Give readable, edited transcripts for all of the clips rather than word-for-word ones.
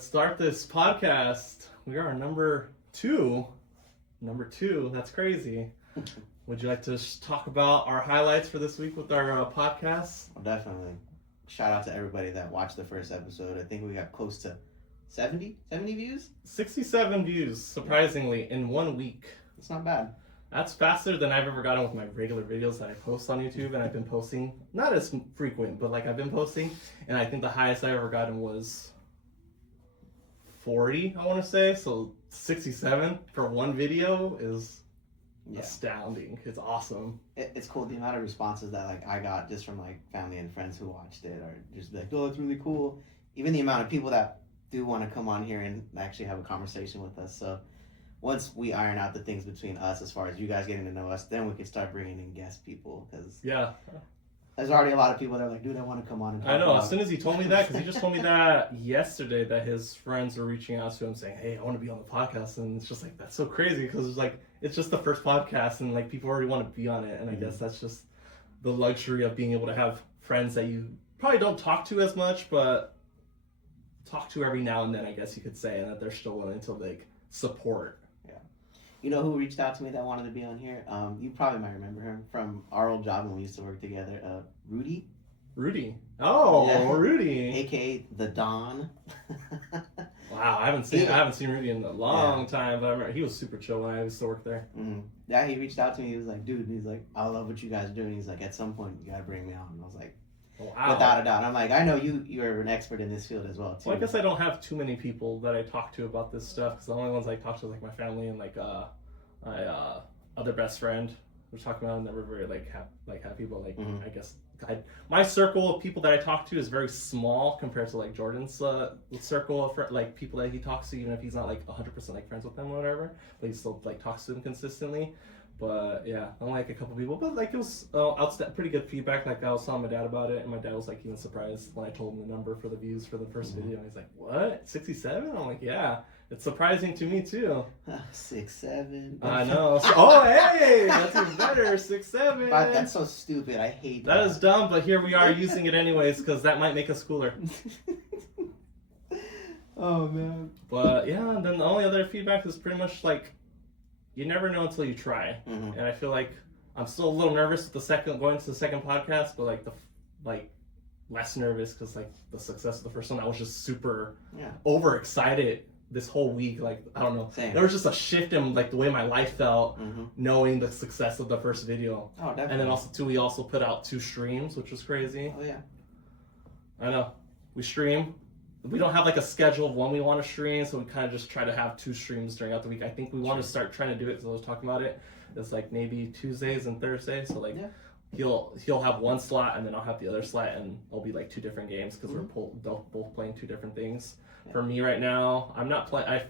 let's start this podcast. We are number two. Number two, that's crazy. Would you like to talk about our highlights for this week with our podcast? Well, definitely. Shout out to everybody that watched the first episode. I think we got close to 70 views? 67 views, surprisingly, in 1 week. It's not bad. That's faster than I've ever gotten with my regular videos that I post on YouTube, and I've been posting, not as frequent, but like I've been posting, and I think the highest I ever gotten was 40, I want to say, so 67 for one video is astounding. It's awesome. It's cool. The amount of responses that like I got just from like family and friends who watched it are just like, oh, it's really cool. Even the amount of people that do want to come on here and actually have a conversation with us. So once we iron out the things between us as far as you guys getting to know us, then we can start bringing in guest people, because there's already a lot of people that are like, dude, I want to come on and talk. I know, about as soon as he told me that, because he just told me that yesterday, that his friends were reaching out to him saying, hey, I want to be on the podcast, and it's just like, that's so crazy, because it's like, it's just the first podcast, and like people already want to be on it, and I guess that's just the luxury of being able to have friends that you probably don't talk to as much, but talk to every now and then, I guess you could say, and that they're still willing to like support. You know who reached out to me that wanted to be on here? You probably might remember him from our old job when we used to work together. Rudy. Oh, yeah. Rudy. AKA the Don. Wow, I haven't seen Rudy in a long time, but I remember he was super chill when I used to work there. Mm-hmm. Yeah, he reached out to me. He was like, dude, he's like, I love what you guys are doing. He's like, at some point you gotta bring me on. And I was like, wow. Without a doubt. I'm like, I know you're an expert in this field as well too. Well, I guess I don't have too many people that I talk to about this stuff, because the only ones I talk to is like my family and like my other best friend. We're talking about, and they were very happy, but like I guess my circle of people that I talk to is very small compared to like Jordan's circle of like people that he talks to, even if he's not like 100% like friends with them or whatever, but he still like talks to them consistently. But yeah, I'm like a couple people, but like it was pretty good feedback. Like I was telling my dad about it, and my dad was like even surprised when I told him the number for the views for the first video. And he's like, "What? 67?" I'm like, "Yeah." It's surprising to me too. 6'7". I know. Oh, hey, that's even better. 6'7". But that's so stupid. I hate that. That is dumb, but here we are using it anyways, because that might make us cooler. Oh man. But yeah, and then the only other feedback is pretty much like, you never know until you try. And I feel like I'm still a little nervous with going to the second podcast, but like less nervous because like the success of the first one, I was just super overexcited this whole week. Like I don't know, there was just a shift in like the way my life felt knowing the success of the first video. Oh, definitely. And then also too, we also put out 2 streams, which was crazy. Oh yeah. I know. We stream. We don't have like a schedule of when we want to stream, so we kind of just try to have 2 streams during the week. I think we want to start trying to do it, because I was talking about it. It's like maybe Tuesdays and Thursdays. So like he'll have one slot, and then I'll have the other slot, and it'll be like 2 different games, because we're both playing 2 different things. Yeah. For me right now, I'm not playing.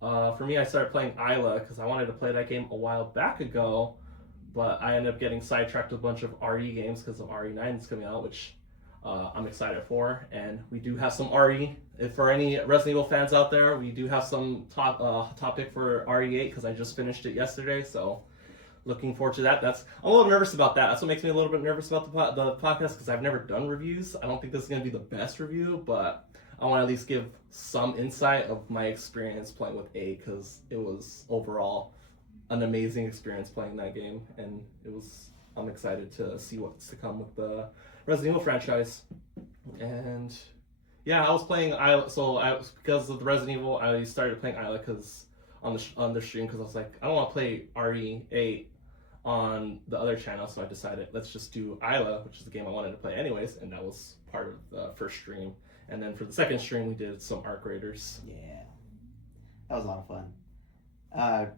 For me, I started playing Isla because I wanted to play that game a while back ago, but I ended up getting sidetracked with a bunch of RE games because of RE9 is coming out, which I'm excited for. And we do have some RE. If for any Resident Evil fans out there, we do have some topic for RE8 because I just finished it yesterday. So looking forward to that. I'm a little nervous about that. That's what makes me a little bit nervous about the podcast, because I've never done reviews. I don't think this is going to be the best review, but I want to at least give some insight of my experience playing with 8, because it was overall an amazing experience playing that game, and I'm excited to see what's to come with the Resident Evil franchise. And yeah, I was playing Isla, so because of the Resident Evil, I started playing Isla because on the stream, because I was like, I don't want to play RE8 on the other channel, so I decided let's just do Isla, which is the game I wanted to play anyways, and that was part of the first stream. And then for the second stream, we did some Arc Raiders. Yeah, that was a lot of fun.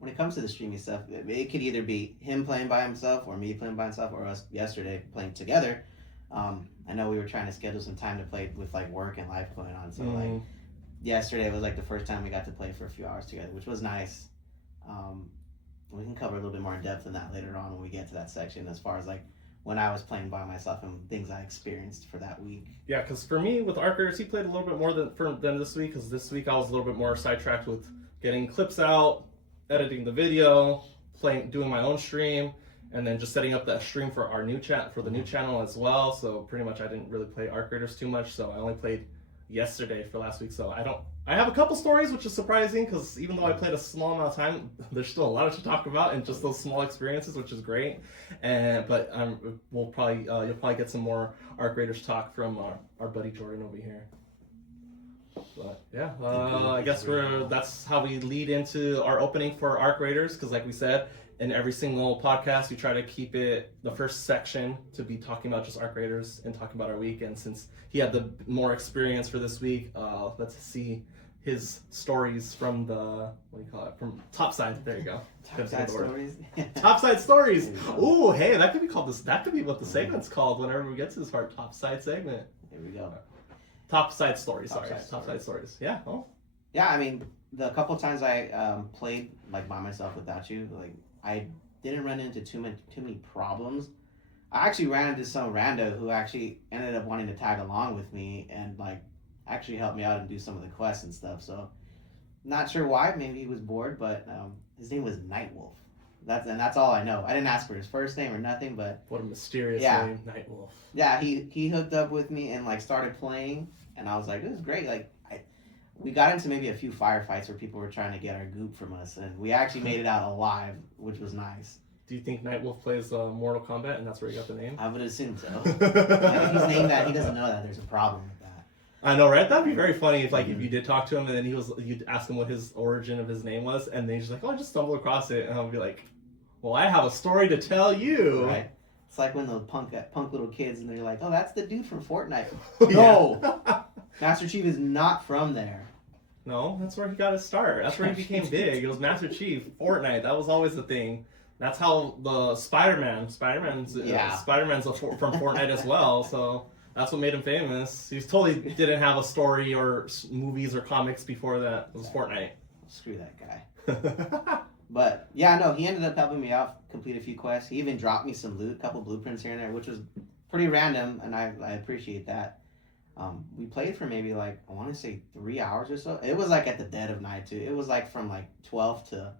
When it comes to the streaming stuff, it could either be him playing by himself, or me playing by himself, or us yesterday playing together. I know we were trying to schedule some time to play with like work and life going on. So like yesterday was like the first time we got to play for a few hours together, which was nice. We can cover a little bit more in depth in that later on when we get to that section, as far as like when I was playing by myself and things I experienced for that week. Yeah, because for me, with Arc Raiders, he played a little bit more than this week, because this week I was a little bit more sidetracked with getting clips out, editing the video, doing my own stream, and then just setting up that stream for our new chat for the new channel as well. So pretty much I didn't really play Arc Raiders too much, so I only played yesterday for last week, so I have a couple stories, which is surprising because even though I played a small amount of time, there's still a lot to talk about and just those small experiences, which is great. But you'll probably get some more Arc Raiders talk from our buddy Jordan over here. But yeah, I guess that's how we lead into our opening for Arc Raiders, because like we said, in every single podcast we try to keep it the first section to be talking about just Arc Raiders and talking about our week. And since he had the more experience for this week, let's see his stories from the from Topside. There you go. Topside stories. Topside stories. Ooh, hey, that could be called this. That could be what the segment's called whenever we get to this part. Topside segment. There we go. Topside stories. Topside stories. Yeah. Oh. Yeah, I mean, the couple times I played like by myself without you, like I didn't run into too many problems. I actually ran into some rando who actually ended up wanting to tag along with me and like actually help me out and do some of the quests and stuff. So not sure why. Maybe he was bored, but his name was Nightwolf. That's all I know. I didn't ask for his first name or nothing, but what a mysterious name, Nightwolf. Yeah, he hooked up with me and like started playing, and I was like, this is great. Like we got into maybe a few firefights where people were trying to get our goop from us, and we actually made it out alive, which was nice. Do you think Nightwolf plays Mortal Kombat, and that's where he got the name? I would assume so. If he's named that, he doesn't know that there's a problem with that. I know, right? That'd be very funny if if you did talk to him, and then you'd ask him what his origin of his name was, and then he's just like, oh, I just stumbled across it, and I'll be like, well, I have a story to tell you. Right. It's like when the punk little kids, and they're like, oh, that's the dude from Fortnite. Yeah. No! Master Chief is not from there. No, that's where he got his start. That's where he became big. It was Master Chief, Fortnite. That was always the thing. That's how the Spider-Man's from Fortnite as well. So that's what made him famous. He totally didn't have a story or movies or comics before that. It was Fortnite. Screw that guy. But yeah, no, he ended up helping me out, complete a few quests. He even dropped me some loot, a couple blueprints here and there, which was pretty random, and I appreciate that. We played for maybe like, I want to say 3 hours or so. It was like at the dead of night too. It was like from like 12 to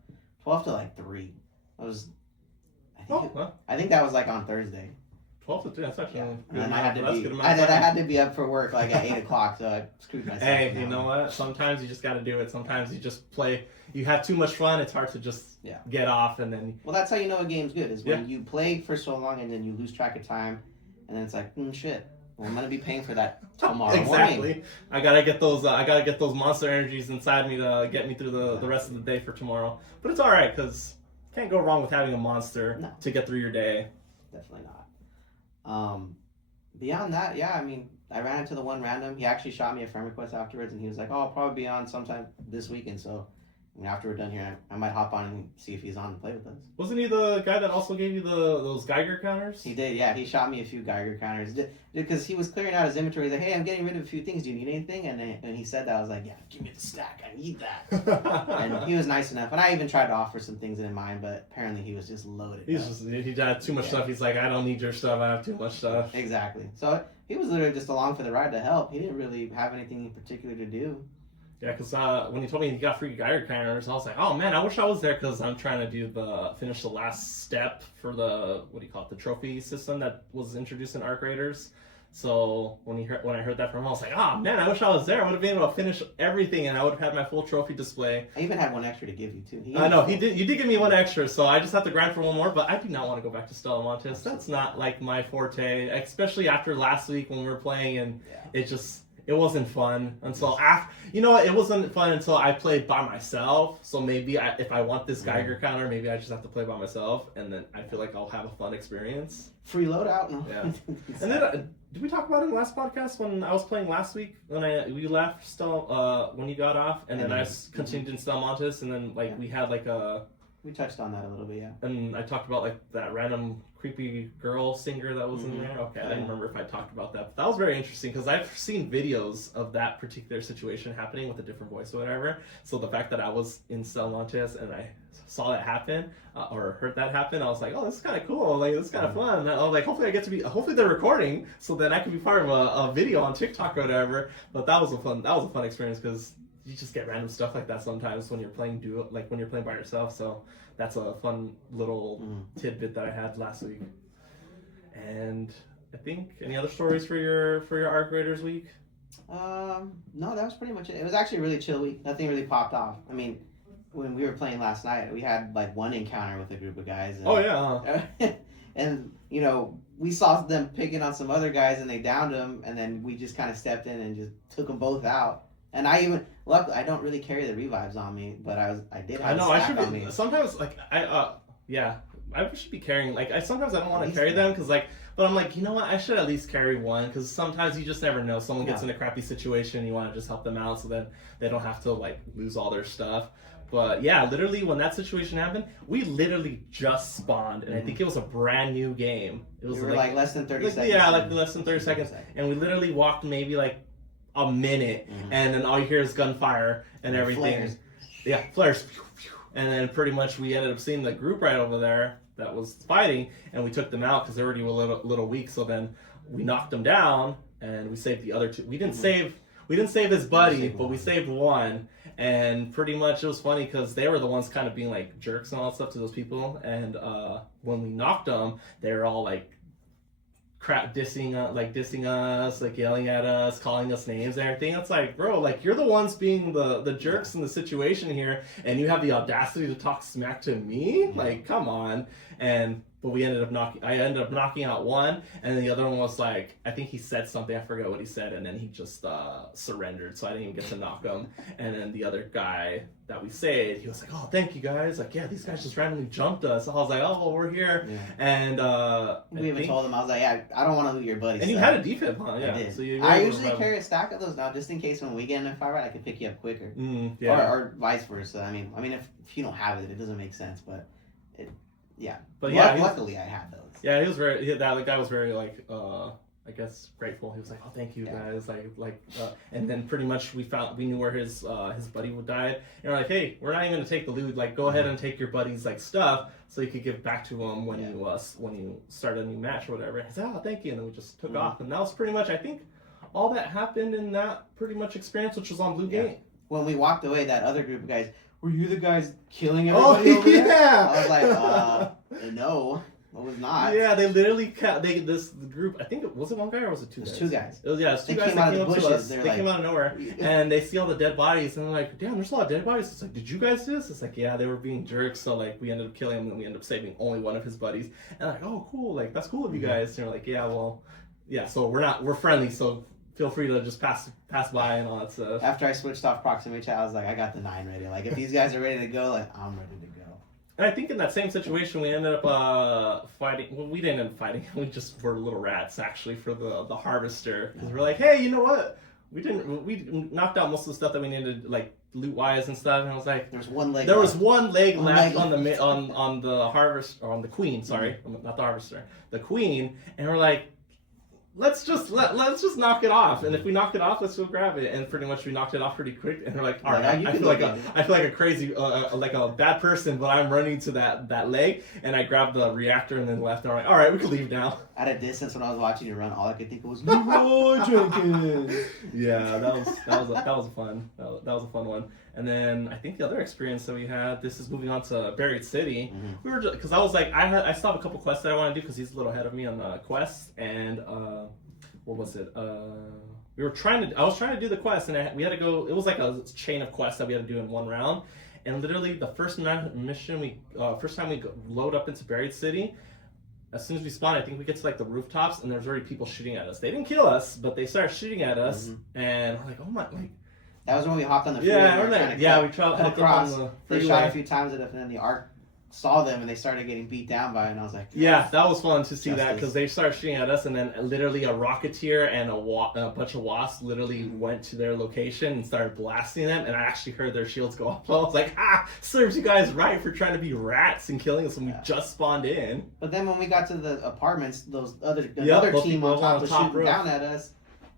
like 3. I think that was like on Thursday. 12 to 3, that's actually good. And I had to be up for work like at 8 o'clock, so I screwed myself. Hey, you know what? Sometimes you just got to do it. Sometimes you just play. You have too much fun. It's hard to just get off and then. Well, that's how you know a game's good. Is when you play for so long and then you lose track of time, and then it's like, shit. Well, I'm gonna be paying for that tomorrow morning. Exactly. I gotta get those monster energies inside me to get me through the rest of the day for tomorrow. But it's all right because can't go wrong with having a monster to get through your day. Definitely not. Beyond that, yeah, I mean, I ran into the one random. He actually shot me a friend request afterwards, and he was like, "Oh, I'll probably be on sometime this weekend." So, after we're done here, I might hop on and see if he's on and play with us. Wasn't he the guy that also gave you those Geiger counters? He did, yeah. He shot me a few Geiger counters because he was clearing out his inventory. He's like, "Hey, I'm getting rid of a few things. Do you need anything?" And when he said that, I was like, "Yeah, give me the stack. I need that." And he was nice enough. And I even tried to offer some things in mind, but apparently he was just loaded. He had too much stuff. He's like, "I don't need your stuff. I have too much stuff." Exactly. So he was literally just along for the ride to help. He didn't really have anything in particular to do. Yeah, because when he told me he got free Geiger counters, I was like, oh man, I wish I was there because I'm trying to finish the last step for the trophy system that was introduced in Arc Raiders. So when I heard that from him, I was like, oh man, I wish I was there. I would have been able to finish everything, and I would have had my full trophy display. I even had one extra to give you too. I know you did give me one extra, so I just have to grind for one more. But I do not want to go back to Stella Montes. That's not like my forte, especially after last week when we were playing, and it wasn't fun until after. You know what? It wasn't fun until I played by myself. So maybe if I want this Geiger counter, maybe I just have to play by myself, and then I feel like I'll have a fun experience. Free loadout. No. Yeah. And then did we talk about it in the last podcast when I was playing last week when we left when you got off, and then I continued in Stella Montes, and then we had we touched on that a little bit, yeah. And I talked about that random creepy girl singer that was in there. Okay, I didn't remember if I talked about that. But that was very interesting because I've seen videos of that particular situation happening with a different voice or whatever. So the fact that I was in Stella Montes and I saw that happen or heard that happen, I was like, oh, this is kind of cool. Like, this is kind of fun. And I was like, hopefully they're recording so that I can be part of a video on TikTok or whatever. But that was a fun experience because you just get random stuff like that sometimes when you're playing when you're playing by yourself. So that's a fun little tidbit that I had last week. And I think any other stories for your Arc Raiders week? No, that was pretty much it. It was actually a really chill week. Nothing really popped off. I mean, when we were playing last night, we had like one encounter with a group of guys. And, Oh yeah. and you know, we saw them picking on some other guys, and they downed them, and then we just kind of stepped in and just took them both out. And luckily, I don't really carry the revives on me, but I did I have know a I stack should on be me. sometimes like yeah, I should be carrying like sometimes I don't want At to least carry one. them because like but I'm like, you know what, I should at least carry one because sometimes you just never know, someone gets Yeah. in a crappy situation and you want to just help them out so then they don't have to like lose all their stuff. But yeah, literally when that situation happened, we literally just spawned and I think it was a brand new game. It was We were like less than 30 seconds. yeah, like less than 30 seconds, and we literally walked maybe like a minute, and then all you hear is gunfire and everything. Flares. Yeah, flares. And then pretty much we ended up seeing the group right over there that was fighting, and we took them out because they already were a little weak. So then we knocked them down, and we saved the other two. We didn't save his buddy, but we saved one. And pretty much it was funny because they were the ones kind of being like jerks and all that stuff to those people. And when we knocked them, they were all like dissing us, like yelling at us, calling us names and everything. It's like, bro, like you're the ones being the jerks in the situation here, and you have the audacity to talk smack to me. Like, come on. But I ended up knocking out one, and then the other one was like, I think he said something, I forget what he said, and then he just surrendered, so I didn't even get to knock him. And then the other guy that we saved, he was like, oh, thank you guys, like, yeah, these guys just randomly jumped us. So I was like, oh, well, we're here. Yeah. And We even told them, I was like, yeah, I don't want to loot your buddies. and you had a defib, huh? Yeah. I did. So you I usually carry a stack of those now, just in case when we get in a fight, I can pick you up quicker. Yeah. Or vice versa. I mean, if you don't have it, it doesn't make sense. But But yeah, luckily I had those. yeah, he was very. That guy was very like, I guess grateful. He was like, oh, thank you guys, and then pretty much we knew where his buddy would die, and we're like, hey, we're not even gonna take the loot. Like, go ahead and take your buddy's like stuff so you could give back to him when you start a new match or whatever. He said, oh, thank you, and then we just took off, and that was pretty much, I think, all that happened in that pretty much experience, which was on Blue Gate. When we walked away, that other group of guys, were you the guys killing everybody over there? Yeah. I was like, no, I was not. Yeah, they literally the group. I think was it one guy or was it two? It was guys? two guys. It was two They guys came that out of came the up to bushes. us. They They came out of nowhere, and they see all the dead bodies, and they're like, "Damn, there's a lot of dead bodies." It's like, "Did you guys do this?" It's like, "Yeah, they were being jerks." So like, we ended up killing him, and we ended up saving only one of his buddies. And like, "Oh, cool! Like that's cool of you guys." And they're like, "Yeah, well, yeah. So we're friendly. So feel free to just pass by and all that stuff." After I switched off proximity chat, I was like, I got the 9 ready. Like, if these guys are ready to go, like, I'm ready to go. And I think in that same situation, we ended up fighting. Well, we didn't end up fighting. We just were little rats, actually, for the harvester. Because we're like, hey, you know what? We knocked out most of the stuff that we needed, like loot wise and stuff. And I was like, There was one leg. there was one leg One left leg. on the harvest, or on the queen. Sorry, not the harvester, the queen. And we're like, let's just knock it off, and if we knock it off, let's go grab it. And pretty much we knocked it off pretty quick. And we're like, all right, I feel like a crazy, like a bad person, but I'm running to that leg, and I grabbed the reactor and then left. And we're like, all right, we can leave now. At a distance, when I was watching you run, all I could think of was Leroy Jenkins. Yeah, that was a fun one. And then I think the other experience that we had, this is moving on to Buried City. Mm-hmm. We were because I was like, I still have a couple quests that I want to do because he's a little ahead of me on quests. And what was it? I was trying to do the quest, and we had to go. It was like a chain of quests that we had to do in one round. And literally, the first mission first time we load up into Buried City. As soon as we spawn, I think we get to like the rooftops, and there's already people shooting at us. They didn't kill us, but they started shooting at us, and we're like, oh my, like. That was when we hopped on the freeway. We tried across. on the They freeway. shot a few times at us, and then the ARC saw them, and they started getting beat down by it, and I was like, Yeah, that was fun to see that Justice. because they started shooting at us, and then literally a Rocketeer and a bunch of wasps literally went to their location and started blasting them, and I actually heard their shields go off. I was like, serves you guys right for trying to be rats and killing us when we just spawned in. But then when we got to the apartments, those another team people on top was shooting roof. down at us,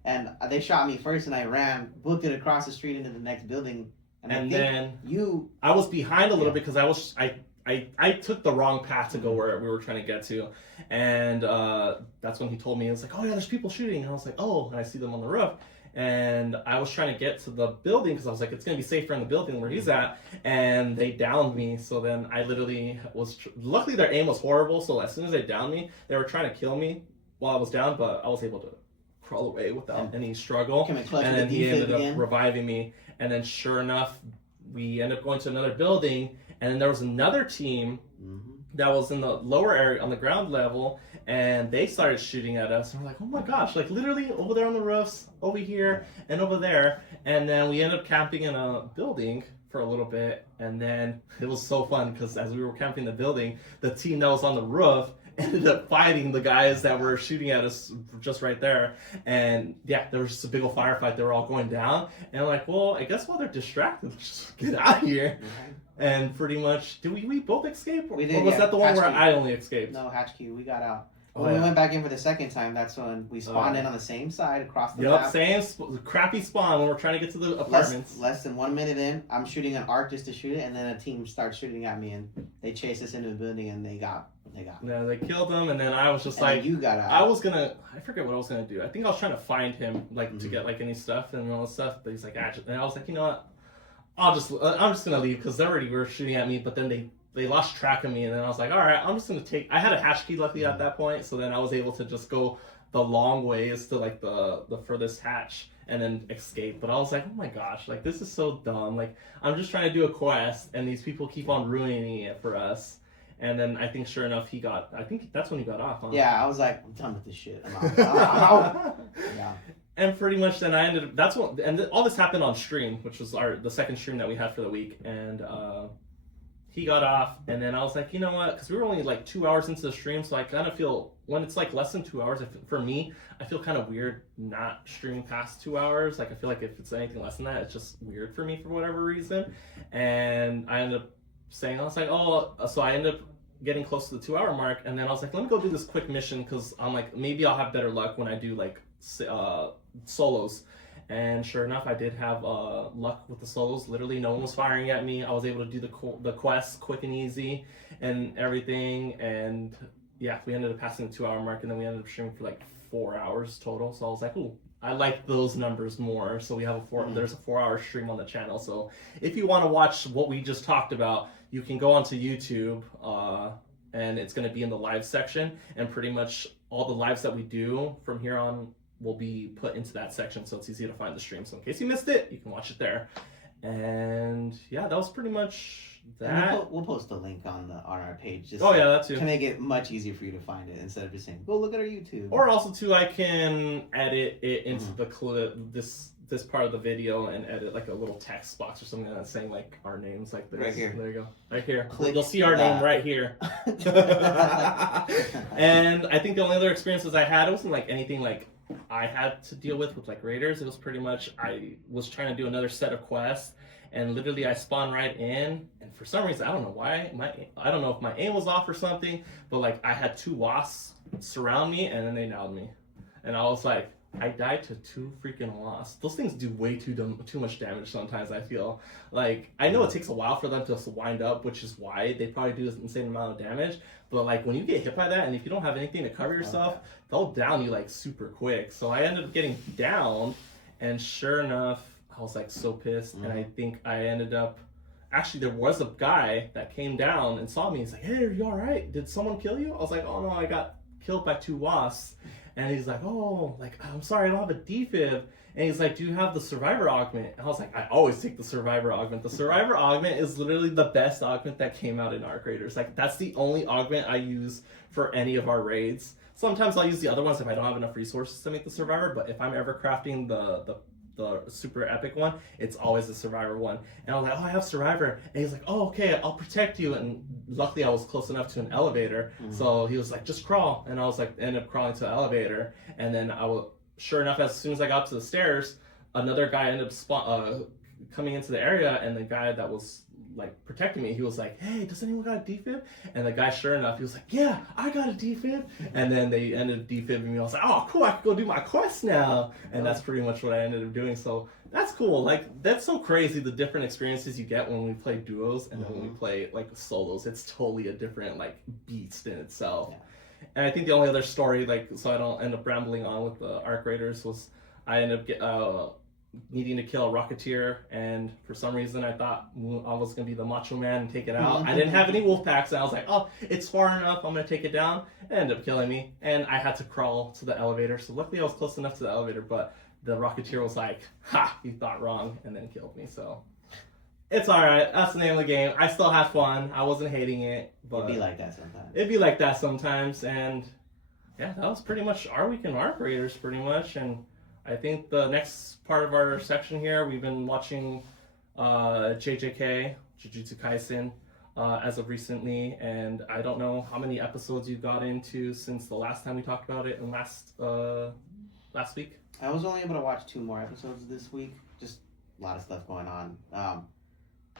and they shot me first, and I ran, booked it across the street into the next building, And then you. I was behind a little bit because I took the wrong path to go where we were trying to get to, and that's when he told me, it was like, oh yeah, there's people shooting, and I was like, oh, and I see them on the roof, and I was trying to get to the building because I was like, it's gonna be safer in the building where he's at, and they downed me. So then I literally luckily their aim was horrible, so as soon as they downed me, they were trying to kill me while I was down, but I was able to crawl away without any struggle. Came in clutch And with then the he defib ended up again. reviving me. And then sure enough, we ended up going to another building. And then there was another team that was in the lower area on the ground level, and they started shooting at us. And we're like, oh my gosh, like literally over there on the roofs, over here and over there. And then we ended up camping in a building for a little bit, and then it was so fun because as we were camping in the building, the team that was on the roof ended up fighting the guys that were shooting at us just right there. And yeah, there was just a big old firefight. They were all going down, and I'm like, well, I guess while they're distracted, let's just get out of here. And pretty much, did we both escape? We did, or was that the one where Hatch I only escaped? No, Hatch Q, we got out. Oh, When we yeah. went back in for the second time, that's when we spawned in on the same side across the Yep, map. same crappy spawn when we're trying to get to the apartments. Less than 1 minute in, I'm shooting an arc just to shoot it, and then a team starts shooting at me, and they chased us into the building, and they got me. Yeah, they killed him, and then I was just And like, you got out. I forget what I was gonna do. I think I was trying to find him, like to get like any stuff and all this stuff. But he's like, and I was like, you know what? I'm just gonna leave because they already were shooting at me. But then they lost track of me, and then I was like, all right, I'm just gonna take. I had a hatch key luckily at that point, so then I was able to just go the long ways to like the furthest hatch and then escape. But I was like, oh my gosh, like this is so dumb. Like I'm just trying to do a quest, and these people keep on ruining it for us. And then I think sure enough I think that's when he got off, huh? Yeah, I was like, I'm done with this shit. I'm out. I'm out. Yeah. And pretty much then I ended up, that's what, and all this happened on stream, which was the second stream that we had for the week. And he got off, and then I was like, you know what, because we were only like 2 hours into the stream, so I kind of feel, when it's like less than 2 hours, for me, I feel kind of weird not streaming past 2 hours. Like I feel like if it's anything less than that, it's just weird for me for whatever reason. And I ended up saying, I was like, oh, so I ended up getting close to the 2 hour mark, and then I was like, let me go do this quick mission, because I'm like, maybe I'll have better luck when I do like solos. And sure enough, I did have luck with the solos. Literally, no one was firing at me. I was able to do the quest quick and easy and everything. And yeah, we ended up passing the 2 hour mark, and then we ended up streaming for like 4 hours total. So I was like, ooh, I like those numbers more. So we have there's a 4 hour stream on the channel. So if you want to watch what we just talked about, you can go onto YouTube, and it's going to be in the live section. And pretty much all the lives that we do from here on will be put into that section, so it's easy to find the stream. So in case you missed it, you can watch it there. And yeah, that was pretty much that. We'll post the link on our page. Just that too. To make it much easier for you to find it instead of just saying, "Go look at our YouTube." Or also too, I can edit it into the clip, this part of the video, and edit like a little text box or something that's saying like our names like this. Right here. There you go. Right here. Click You'll see our name right here. And I think the only other experiences I had, it wasn't like anything like I had to deal with like raiders. It was pretty much I was trying to do another set of quests, and literally I spawned right in, and for some reason I don't know why I don't know if my aim was off or something, but like I had 2 wasps surround me, and then they nailed me, and I was like, I died to 2 freaking wasps. Those things do way too much damage sometimes. I feel like I know it takes a while for them to wind up, which is why they probably do an insane amount of damage. But like when you get hit by that, and if you don't have anything to cover yourself, they'll down you like super quick. So I ended up getting downed, and sure enough, I was like so pissed. And I think I ended up actually there was a guy that came down and saw me. He's like, "Hey, are you all right? Did someone kill you?" I was like, "Oh no, I got killed by 2 wasps." And he's like, "Oh, like I'm sorry, I don't have a defib." And he's like, "Do you have the survivor augment?" And I was like, "I always take the survivor augment. The survivor augment is literally the best augment that came out in Arc Raiders. Like that's the only augment I use for any of our raids. Sometimes I'll use the other ones if I don't have enough resources to make the survivor. But if I'm ever crafting the super epic one, it's always the survivor one." And I was like, "Oh, I have survivor." And he's like, "Oh, okay, I'll protect you." And luckily I was close enough to an elevator, so he was like, "Just crawl." And I was like, ended up crawling to the elevator, and then sure enough, as soon as I got to the stairs, another guy ended up coming into the area, and the guy that was like protecting me, he was like, "Hey, does anyone got a defib?" And the guy, sure enough, he was like, "Yeah, I got a defib." And then they ended up defibbing me. I was like, "Oh, cool, I can go do my quest now." And that's pretty much what I ended up doing. So that's cool. Like that's so crazy, the different experiences you get when we play duos and then when we play like solos. It's totally a different like beast in itself. Yeah. And I think the only other story, like, so I don't end up rambling on with the Arc Raiders, was I ended up needing to kill a Rocketeer, and for some reason I thought I was gonna be the Macho Man and take it out. I didn't have any wolf packs, and I was like, oh, it's far enough, I'm gonna take it down. It ended up killing me, and I had to crawl to the elevator. So luckily I was close enough to the elevator, but the Rocketeer was like, ha, you thought wrong, and then killed me. So it's alright, that's the name of the game. I still had fun, I wasn't hating it, but It'd be like that sometimes. It'd be like that sometimes, and yeah, that was pretty much our weekend Arc Raiders, pretty much. And I think the next part of our section here, we've been watching JJK, Jujutsu Kaisen, as of recently, and I don't know how many episodes you got into since the last time we talked about it in last week. I was only able to watch 2 more episodes this week. Just a lot of stuff going on.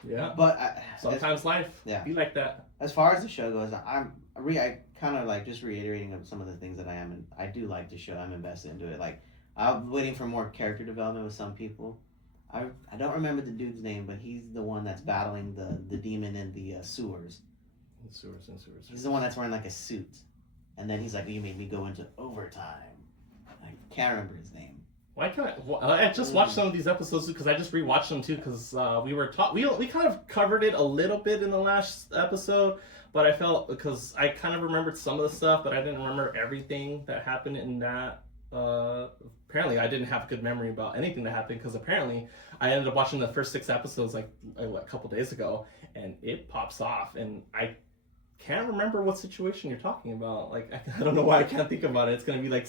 Yeah. But sometimes life be like that. As far as the show goes, I kind of like just reiterating of some of the things that I do like the show. I'm invested into it. Like, I'm waiting for more character development with some people. I don't remember the dude's name, but he's the one that's battling the demon in the sewers. Sewers. He's the one that's wearing like a suit, and then he's like, "You made me go into overtime." I can't remember his name. Why can't I just watched some of these episodes because I just rewatched them too because we kind of covered it a little bit in the last episode, but I felt because I kind of remembered some of the stuff, but I didn't remember everything that happened in that. Apparently I didn't have a good memory about anything that happened because apparently I ended up watching the first 6 episodes like a couple days ago, and it pops off, and I can't remember what situation you're talking about. Like I don't know why I can't think about it. It's gonna be like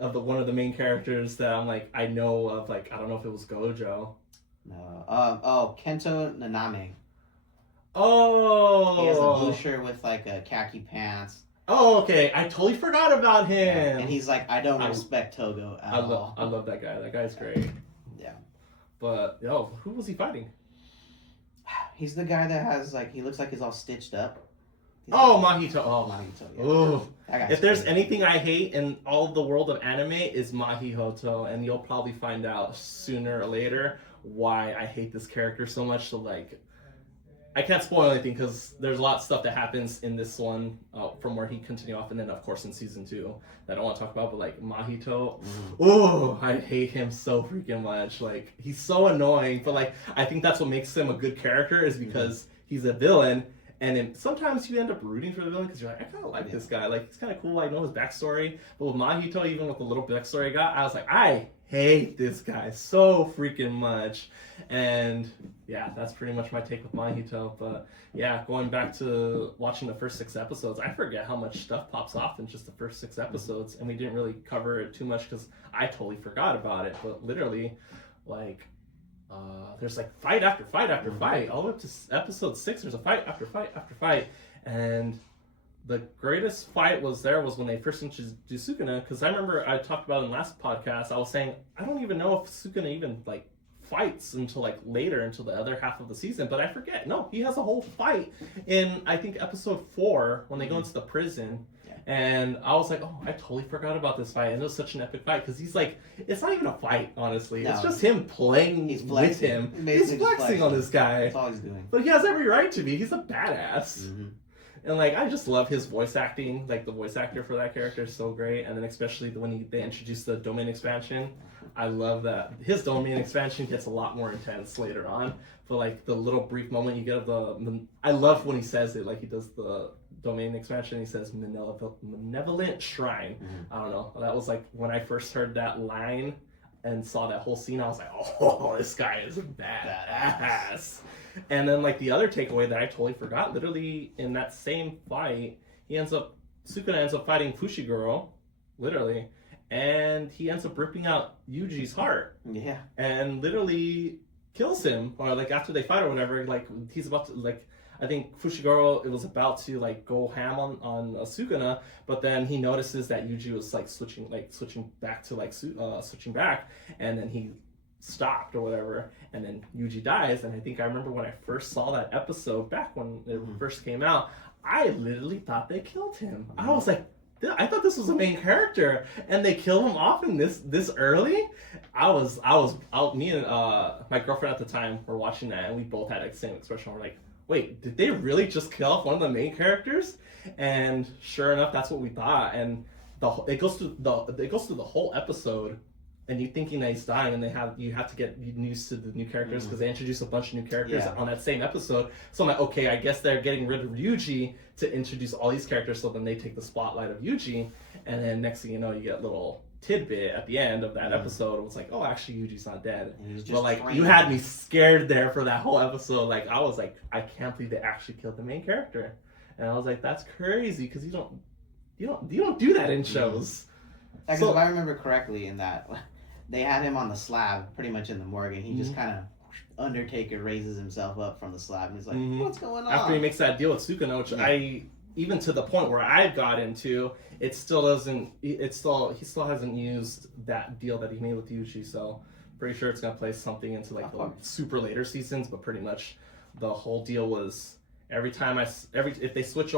one of the main characters that I'm like I know of. Like I don't know if it was Gojo. No. Kento Naname. Oh. He has a blue shirt with like a khaki pants. Oh, okay. I totally forgot about him. Yeah. And he's like, I don't respect Togo at all. I love that guy. That guy's great. Yeah. But who was he fighting? He's the guy that has like he looks like he's all stitched up. Mahito. Oh, Mahito. Yeah. Ooh. If there's crazy. anything I hate in all of the world of anime is Mahito, and you'll probably find out sooner or later why I hate this character so much. So like, I can't spoil anything because there's a lot of stuff that happens in this one from where he continued off, and then of course in season 2 that I don't want to talk about. But like Mahito, I hate him so freaking much. Like he's so annoying, but like I think that's what makes him a good character is because he's a villain. And then sometimes you end up rooting for the villain because you're like, I kind of like this guy. Like, he's kind of cool. I know his backstory. But with Mahito, even with the little backstory I got, I was like, I hate this guy so freaking much. And yeah, that's pretty much my take with Mahito. But yeah, going back to watching the first 6 episodes, I forget how much stuff pops off in just the first 6 episodes. And we didn't really cover it too much because I totally forgot about it. But literally, like... there's like fight after fight after fight. All the way up to episode 6, there's a fight after fight after fight. And the greatest fight was when they first introduced Sukuna, because I remember I talked about in the last podcast, I was saying, I don't even know if Sukuna even like fights until like later, until the other half of the season, but I forget. No, he has a whole fight in, I think, episode 4, when they go into the prison. And I was like, oh, I totally forgot about this fight. And it was such an epic fight because he's like, it's not even a fight, honestly. No. It's just him playing with him. He's flexing on this guy. That's all he's doing. But he has every right to be. He's a badass. Mm-hmm. And like, I just love his voice acting. Like the voice actor for that character is so great. And then especially when they introduced the domain expansion, I love that. His domain expansion gets a lot more intense later on. But like the little brief moment you get of I love when he says it. Like he does the domain expansion, he says malevolent shrine. I don't know, that was like when I first heard that line and saw that whole scene, I was like, oh, this guy is badass. And then like the other takeaway that I totally forgot, literally in that same fight, Sukuna ends up fighting Fushiguro, literally, and he ends up ripping out Yuji's heart. Yeah. And literally kills him, or like after they fight or whatever, like he's about to like, I think Fushiguro was about to like go ham on Sukuna, but then he notices that Yuji was like switching back, and then he stopped or whatever, and then Yuji dies. And I think I remember when I first saw that episode back when it first came out, I literally thought they killed him. I was like, I thought this was a main character, and they kill him off in this early. I was out. Me and my girlfriend at the time were watching that, and we both had like the same expression. We're like, wait, did they really just kill off one of the main characters? And sure enough, that's what we thought. And it goes through the whole episode and you thinking that he's dying, and you have to get used to the new characters because they introduce a bunch of new characters on that same episode. So I'm like, okay, I guess they're getting rid of Yuji to introduce all these characters, so then they take the spotlight of Yuji, and then next thing you know, you get a little tidbit at the end of that episode. It was like, oh, actually, Yuji's not dead. But like, you had me scared there for that whole episode. Like, I was like, I can't believe they actually killed the main character, and I was like, that's crazy because you don't do that in shows. Like, so, if I remember correctly, in that they had him on the slab, pretty much in the morgue, and he just kind of Undertaker raises himself up from the slab, and he's like, "What's going on?" After he makes that deal with Sukuna, which even to the point where I've got into, he still hasn't used that deal that he made with Yuji. So pretty sure it's gonna play something into like the super later seasons. But pretty much the whole deal was if they switch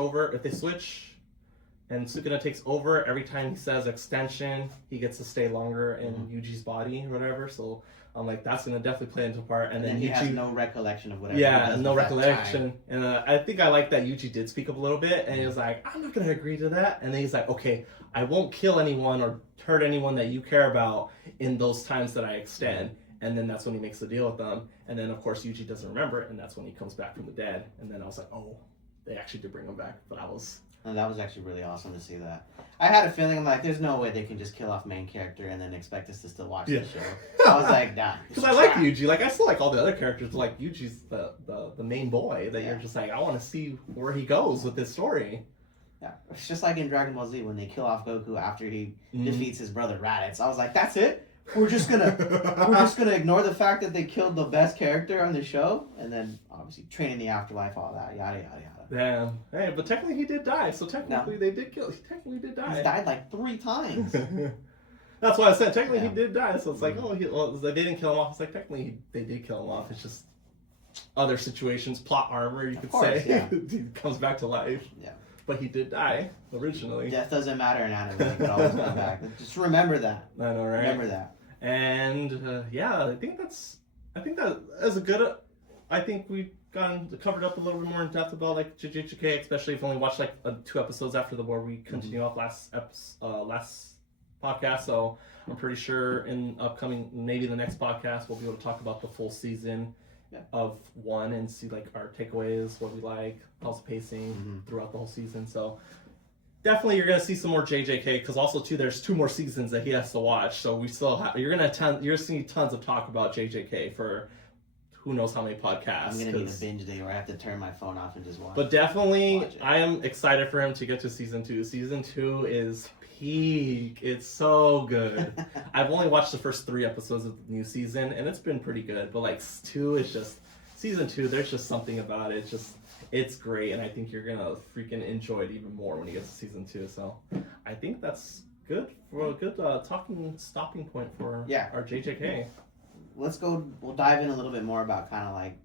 and Sukuna takes over, every time he says extension, he gets to stay longer in Yuji's body or whatever. So I'm like, that's going to definitely play into part. And then he has no recollection of whatever. Yeah, no recollection. And I think I like that Yuji did speak up a little bit. And he was like, I'm not going to agree to that. And then he's like, okay, I won't kill anyone or hurt anyone that you care about in those times that I extend. And then that's when he makes the deal with them. And then, of course, Yuji doesn't remember it. And that's when he comes back from the dead. And then I was like, oh, they actually did bring him back. But that was actually really awesome to see that. I had a feeling, I'm like, there's no way they can just kill off main character and then expect us to still watch the show. I was like, nah. Because I like Yuji. Like, I still like all the other characters. Like, Yuji's the main boy that you're just like, I want to see where he goes with this story. Yeah. It's just like in Dragon Ball Z when they kill off Goku after he defeats his brother Raditz. I was like, that's it? We're just gonna ignore the fact that they killed the best character on the show, and then obviously train in the afterlife, all that, yada yada yada. Damn. Hey, but technically he did die. So technically they did kill. He technically did die. He's died like 3 times. That's why I said technically he did die. So it's like, they didn't kill him off. It's like technically they did kill him off. It's just other situations, plot armor, you could say. Yeah. He comes back to life. Yeah. But he did die originally. Death doesn't matter in anime. He can always come back. Just remember that. I know, right? Remember that. And I think that is a good. I think we've covered up a little bit more in depth about like Jujutsu Kaisen, especially if you only watched like 2 episodes after where we continue off last podcast. So I'm pretty sure in upcoming, maybe the next podcast, we'll be able to talk about the full season of 1 and see like our takeaways, what we like, how's the pacing throughout the whole season. So definitely you're gonna see some more JJK because also too there's 2 more seasons that he has to watch. So we still have you're gonna see tons of talk about JJK for who knows how many podcasts. I'm gonna need a binge day where I have to turn my phone off and just watch. But definitely, I am excited for him to get to season 2. Season 2 is peak. It's so good. I've only watched the first 3 episodes of the new season, and it's been pretty good. But like 2 is just season 2. There's just something about it. It's great, and I think you're gonna freaking enjoy it even more when you get to season 2. So I think that's good for a good stopping point for our JJK. Let's go. We'll dive in a little bit more about kind of like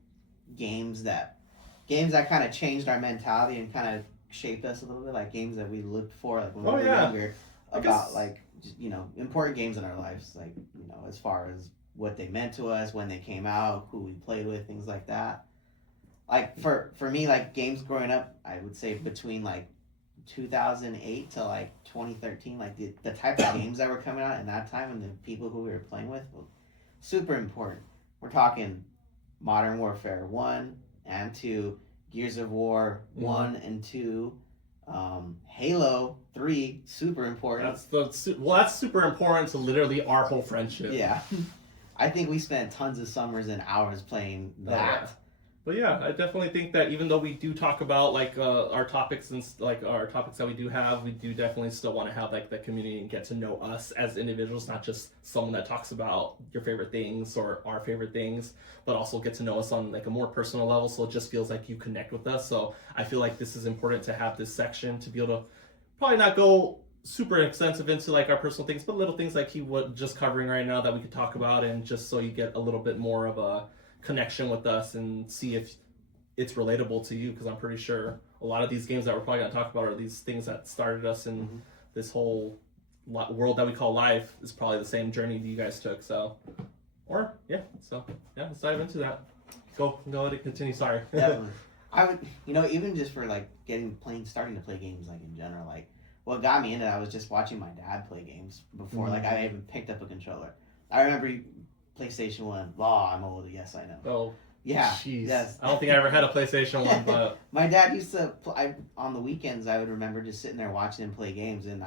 games that kind of changed our mentality and kind of shaped us a little bit, like games that we looked for like when we were younger, about like important games in our lives, like as far as what they meant to us when they came out, who we played with, things like that. Like for me, like games growing up, I would say between like 2008 to like 2013, like the type of games that were coming out in that time and the people who we were playing with. Super important. We're talking Modern Warfare 1 and 2, Gears of War 1 and 2, Halo 3, super important. That's super important to literally our whole friendship. Yeah. I think we spent tons of summers and hours playing that. But yeah, I definitely think that even though we do talk about like our topics and like our topics that we do have, we do definitely still want to have like the community and get to know us as individuals, not just someone that talks about your favorite things or our favorite things, but also get to know us on like a more personal level. So it just feels like you connect with us. So I feel like this is important to have this section to be able to probably not go super extensive into like our personal things, but little things like he was just covering right now that we could talk about, and just so you get a little bit more of a connection with us and see if it's relatable to you, because I'm pretty sure a lot of these games that we're probably going to talk about are these things that started us in this whole world that we call life. Is probably the same journey you guys took. So let's dive into that. Go ahead and continue. Sorry. Definitely. I would, even just for like starting to play games like in general, like what got me into that was just watching my dad play games before like I even picked up a controller. I remember PlayStation 1. Oh, I'm old. Yes, I know. Oh, Yeah. jeez. Yes. I don't think I ever had a PlayStation 1, but My dad used to on the weekends. I would remember just sitting there watching him play games, and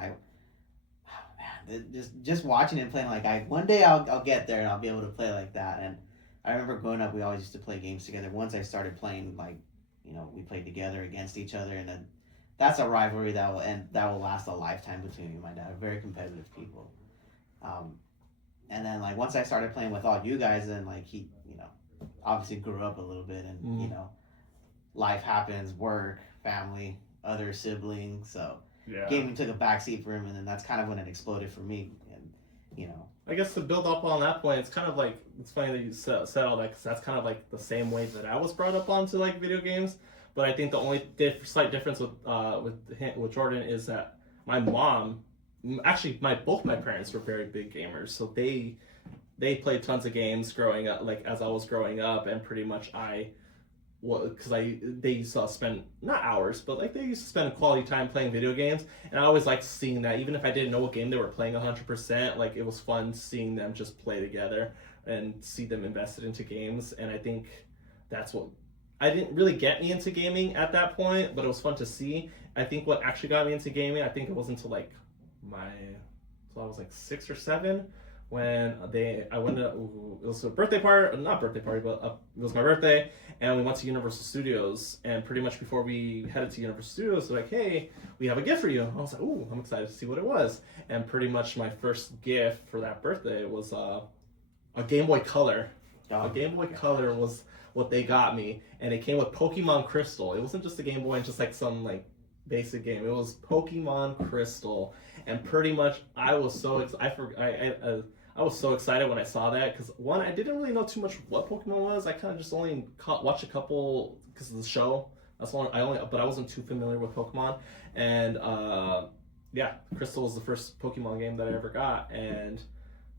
just watching him playing like one day I'll get there and I'll be able to play like that. And I remember growing up, we always used to play games together. Once I started playing, like, we played together against each other, and then that's a rivalry that will last a lifetime between me and my dad. We're very competitive people. And then like once I started playing with all you guys, and like he, obviously grew up a little bit, and life happens, work, family, other siblings, so yeah. gaming took a backseat for him, and then that's kind of when it exploded for me, and I guess to build up on that point, it's kind of like, it's funny that you said all that, because that's kind of like the same way that I was brought up onto like video games. But I think the only slight difference with Jordan is that my mom, actually both my parents were very big gamers, so they played tons of games growing up, like as I was growing up, and pretty much they used to spend, not hours, but like they used to spend quality time playing video games, and I always liked seeing that. Even if I didn't know what game they were playing 100%, like it was fun seeing them just play together and see them invested into games. And I think that's what I didn't really get me into gaming at that point, but it was fun to see. I think what actually got me into gaming, I think it was until like so I was like 6 or 7 when I went to, it was a birthday party, not birthday party, but it was my birthday, and we went to Universal Studios, and pretty much before we headed to Universal Studios, they're like, hey, we have a gift for you. I was like, ooh, I'm excited to see what it was. And pretty much my first gift for that birthday was a Game Boy Color. A Game Boy Color was what they got me, and it came with Pokemon Crystal. It wasn't just a Game Boy and just like some like basic game. It was Pokemon Crystal, and pretty much I was so I was so excited when I saw that, because one, I didn't really know too much what Pokemon was. I kind of just only watched a couple because of the show. But I wasn't too familiar with Pokemon, and Crystal was the first Pokemon game that I ever got, and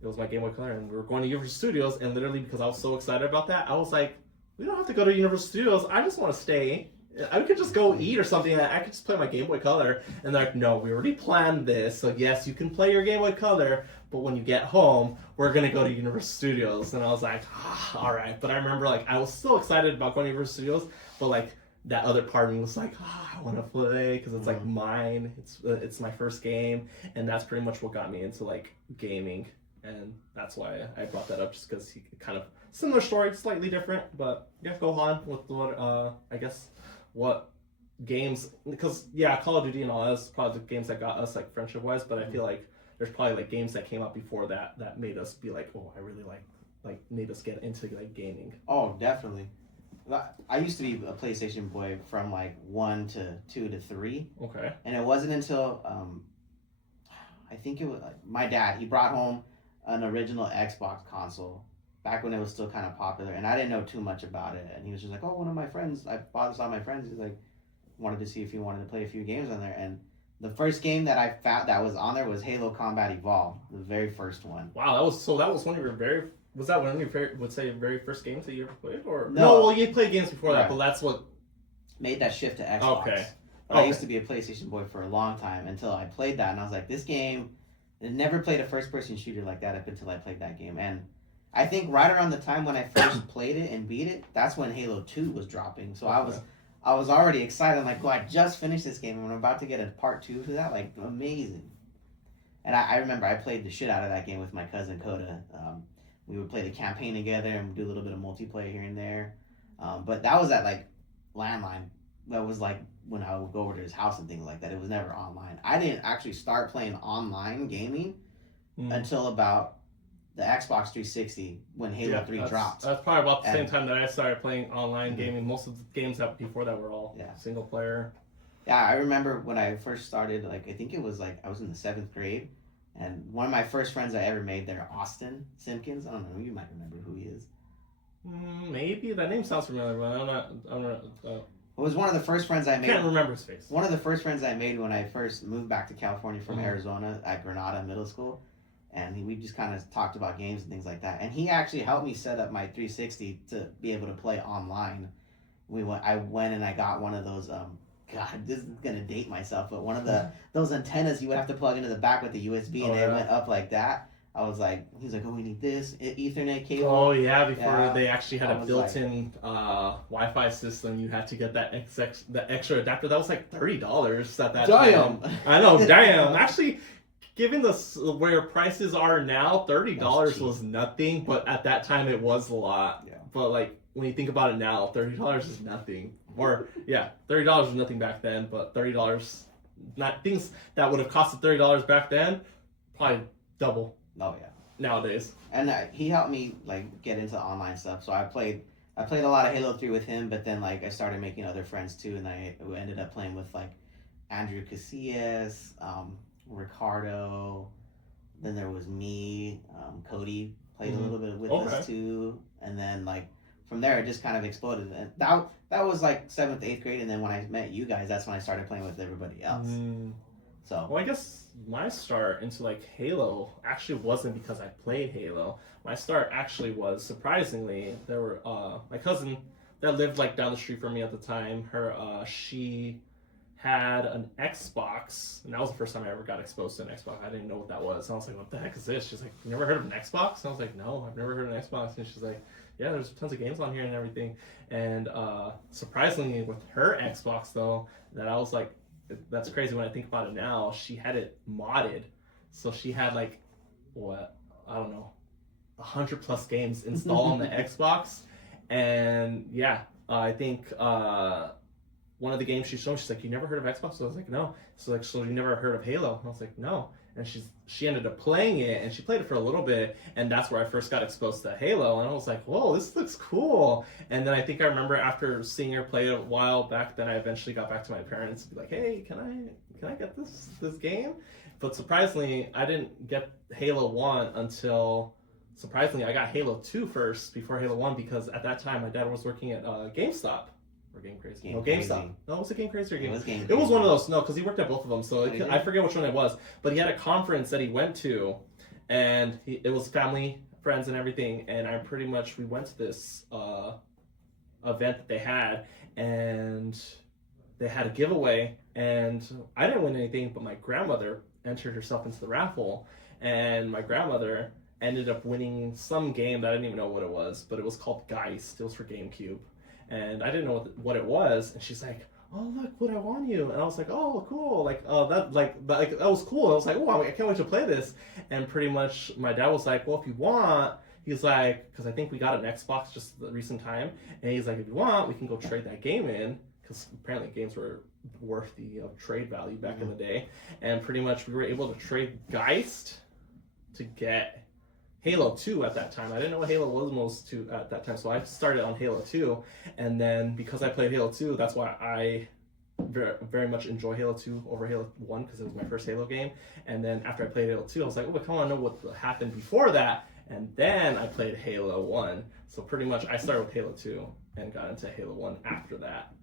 it was my Game Boy Color, and we were going to Universal Studios, and literally because I was so excited about that, I was like, we don't have to go to Universal Studios. I just want to stay. I could just go eat or something, and I could just play my Game Boy Color. And they're like, no, we already planned this, so yes, you can play your Game Boy Color, but when you get home, we're going to go to Universal Studios. And I was like, all right. But I remember, like, I was so excited about going to Universal Studios, but, like, that other part of me was like, I want to play, because it's, like, mine. It's my first game, and that's pretty much what got me into, like, gaming. And that's why I brought that up, just because he kind of, similar story, slightly different, but, yeah, go on with what, I guess, what games, because Call of Duty and all that's probably the games that got us like friendship wise, but I feel like there's probably like games that came out before that made us be like, oh, I really like made us get into like gaming. Oh, definitely. I used to be a PlayStation boy from like 1 to 2 to 3. Okay. And it wasn't until I think it was my dad, he brought home an original Xbox console back when it was still kind of popular, and I didn't know too much about it, and he was just like, oh, one of my friends, I bought this on my friends, he's like, wanted to see if he wanted to play a few games on there, and the first game that I found that was on there was Halo Combat Evolved, the very first one. Wow, that was one of your very first games that you ever played? Or no, well, you played games before that, but that's what made that shift to Xbox. Okay. But I used to be a PlayStation boy for a long time until I played that, and I was like, this game, I never played a first-person shooter like that up until I played that game, and I think right around the time when I first played it and beat it, that's when Halo 2 was dropping. So I was already excited. I'm like, I just finished this game and I'm about to get a part 2 to that. Like, amazing. And I remember I played the shit out of that game with my cousin Coda. We would play the campaign together and do a little bit of multiplayer here and there. But that was at like landline. That was like when I would go over to his house and things like that. It was never online. I didn't actually start playing online gaming until about the Xbox 360 when Halo 3 dropped. That's probably about the same time that I started playing online gaming. Most of the games before that were all single player. Yeah, I remember when I first started, like, I think it was like I was in the 7th grade, and one of my first friends I ever made there, Austin Simpkins. I don't know, you might remember who he is. Maybe that name sounds familiar, but I'm not. It was one of the first friends I made. Can't remember his face. One of the first friends I made when I first moved back to California from Arizona at Granada Middle School. And we just kind of talked about games and things like that. And he actually helped me set up my 360 to be able to play online. I went and I got one of those, God, this is going to date myself, but one of those antennas you would have to plug into the back with the USB, and it went up like that. I was like, he's like, oh, we need this Ethernet cable. Oh yeah, before Yeah. they actually had I a was built-in Wi-Fi system, you had to get that the extra adapter. That was like $30 at that Damn. time. I know, damn. Actually, given where prices are now, $30 cheap. was nothing, but at that time it was a lot. Yeah. But like when you think about it now, $30 is nothing. Or yeah, $30 was nothing back then, but $30, not things that would have costed $30 back then, probably double. Oh yeah. Nowadays. And he helped me like get into online stuff. So I played a lot of Halo 3 with him, but then like I started making other friends too, and I ended up playing with like Andrew Casillas, Ricardo. Then there was me, Cody played a little bit with us too, and then like from there it just kind of exploded. And that was like 7th, 8th grade, and then when I met you guys, that's when I started playing with everybody else. So well, I guess my start into like Halo actually wasn't because I played Halo. My start actually was, surprisingly, there were my cousin that lived like down the street from me at the time. She had an Xbox, and that was the first time I ever got exposed to an Xbox. I didn't know what that was. And I was like, what the heck is this? She's like, you never heard of an Xbox? And I was like, no, I've never heard of an Xbox. And she's like, yeah, there's tons of games on here and everything. And surprisingly, with her Xbox though, that I was like, that's crazy when I think about it now. She had it modded, so she had like I don't know, 100+ games installed on the Xbox. And yeah, I think one of the games she showed me, she's like, you never heard of Xbox? So I was like, no. So like, so you never heard of Halo? And I was like, no. And she ended up playing it, and she played it for a little bit, and that's where I first got exposed to Halo. And I was like, whoa, this looks cool. And then I think I remember after seeing her play it a while back, then I eventually got back to my parents and be like, hey, can I get this game? But surprisingly, I didn't get Halo 1 until, surprisingly, I got Halo 2 first before Halo 1, because at that time my dad was working at GameStop. Or Game Crazy. No, GameStop. No, was it Game Crazy or Game Crazy? It was one of those. No, because he worked at both of them. So I forget which one it was. But he had a conference that he went to, and it was family, friends, and everything. And we went to this event that they had, and they had a giveaway. And I didn't win anything, but my grandmother entered herself into the raffle. And my grandmother ended up winning some game that I didn't even know what it was, but it was called Geist. It was for GameCube. And I didn't know what it was, and she's like, "Oh, look what I won you!" And I was like, "Oh, cool! Like, that was cool." I was like, "Oh, I can't wait to play this." And pretty much, my dad was like, "Well, if you want," he's like, because I think we got an Xbox just the recent time, and he's like, "If you want, we can go trade that game in," because apparently games were worth the trade value back in the day. And pretty much, we were able to trade Geist to get Halo 2 at that time. I didn't know what Halo was at that time, so I started on Halo 2, and then because I played Halo 2, that's why I very, very much enjoy Halo 2 over Halo 1, because it was my first Halo game. And then after I played Halo 2, I was like, oh, I kind of want to know what happened before that, and then I played Halo 1. So pretty much I started with Halo 2 and got into Halo 1 after that,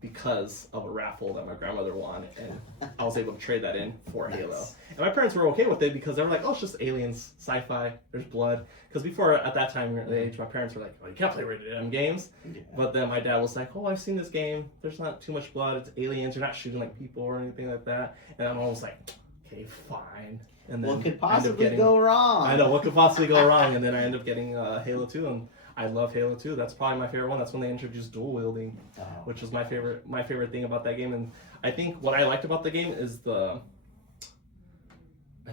because of a raffle that my grandmother won, and I was able to trade that in for Halo. And my parents were okay with it, because they were like, oh, it's just aliens, sci-fi, there's blood. Because before, at that time, the age, my parents were like, oh, you can't play rated M games. Yeah. But then my dad was like, oh, I've seen this game, there's not too much blood, it's aliens, you're not shooting like people or anything like that. And I'm almost like, okay, fine. And then what could possibly go wrong? I know, what could possibly go wrong? And then I ended up getting Halo 2, and I love Halo 2. That's probably my favorite one. That's when they introduced dual wielding, which was my favorite thing about that game. And I think what I liked about the game is the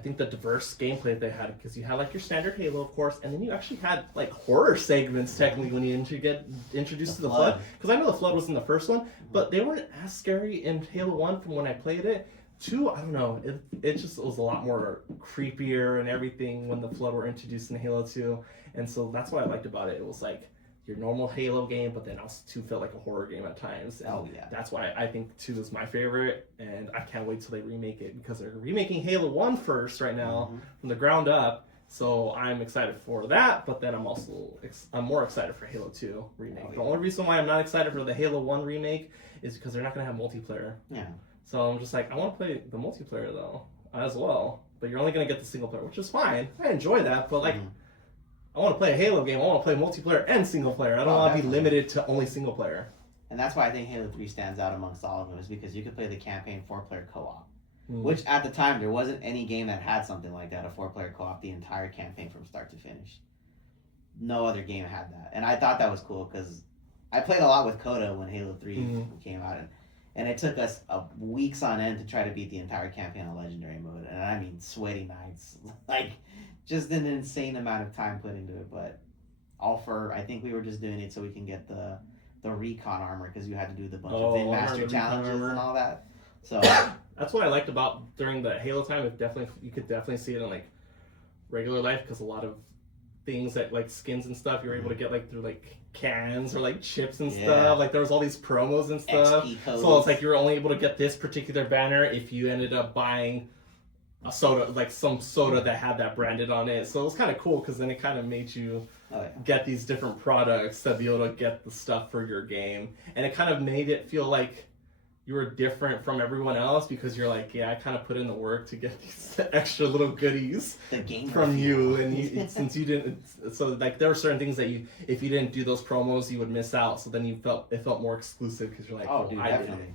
diverse gameplay that they had, because you had like your standard Halo, of course, and then you actually had like horror segments technically when you get introduced to the Flood. Because I know the Flood was in the first one, but they weren't as scary in Halo 1 from when I played it. 2, I don't know, it just was a lot more creepier and everything when the Flood were introduced in Halo 2. And so that's what I liked about it. It was like your normal Halo game, but then also 2 felt like a horror game at times. And that's why I think 2 is my favorite, and I can't wait till they remake it, because they're remaking Halo 1 first right now from the ground up. So I'm excited for that, but then I'm more excited for Halo 2 remake. The only reason why I'm not excited for the Halo 1 remake is because they're not going to have multiplayer. Yeah. So I'm just like, I want to play the multiplayer though as well, but you're only going to get the single player, which is fine. I enjoy that, but like, I want to play a Halo game. I want to play multiplayer and single player. I don't want to be limited to only single player. And that's why I think Halo 3 stands out amongst all of them, is because you could play the campaign 4-player co-op. which at the time there wasn't any game that had something like that, a 4-player co-op, the entire campaign from start to finish. No other game had that, and I thought that was cool because I played a lot with Coda when Halo 3 came out, and it took us weeks on end to try to beat the entire campaign on Legendary mode, and I mean sweaty nights, like just an insane amount of time put into it, but all for, I think we were just doing it so we can get the recon armor because you had to do the bunch of Vin Master challenges and all that. So that's what I liked about during the Halo time. You could definitely see it in like regular life because a lot of things that like skins and stuff you're able to get like through like cans or like chips and stuff. Like there was all these promos and stuff. So it's like you were only able to get this particular banner if you ended up buying a soda, like some soda that had that branded on it. So it was kind of cool because then it kind of made you get these different products to be able to get the stuff for your game, and it kind of made it feel like you were different from everyone else because you're like, I kind of put in the work to get these extra little goodies from you, and since you didn't, so like there were certain things that if you didn't do those promos, you would miss out. So then it felt more exclusive because you're like, dude, definitely.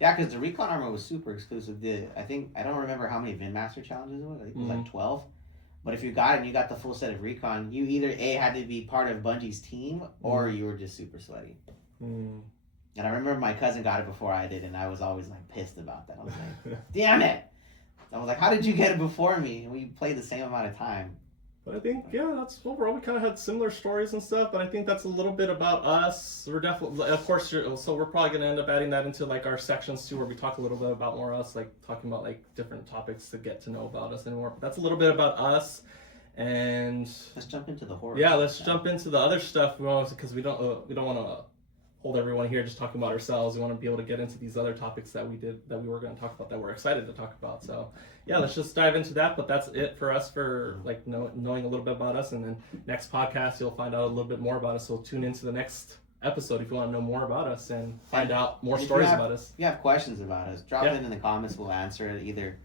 Yeah, because the recon armor was super exclusive. I don't remember how many Vin Master challenges it was. I think it was like 12. But if you got it and you got the full set of recon, you either had to be part of Bungie's team or you were just super sweaty. And I remember my cousin got it before I did, and I was always like pissed about that. I was like, damn it! I was like, how did you get it before me? And we played the same amount of time. But I think, that's overall we kind of had similar stories and stuff, but I think that's a little bit about us. We're definitely, of course, so we're probably going to end up adding that into like our sections too, where we talk a little bit about more us, like talking about like different topics to get to know about us anymore. But that's a little bit about us. And let's jump into the horror. Yeah, let's jump into the other stuff because we don't want to hold everyone here just talking about ourselves. We want to be able to get into these other topics that we were going to talk about that we're excited to talk about. So yeah, let's just dive into that. But that's it for us for like knowing a little bit about us. And then next podcast, you'll find out a little bit more about us. So tune into the next episode if you want to know more about us and find out more stories about us. If you have questions about us, drop it in the comments. We'll answer it either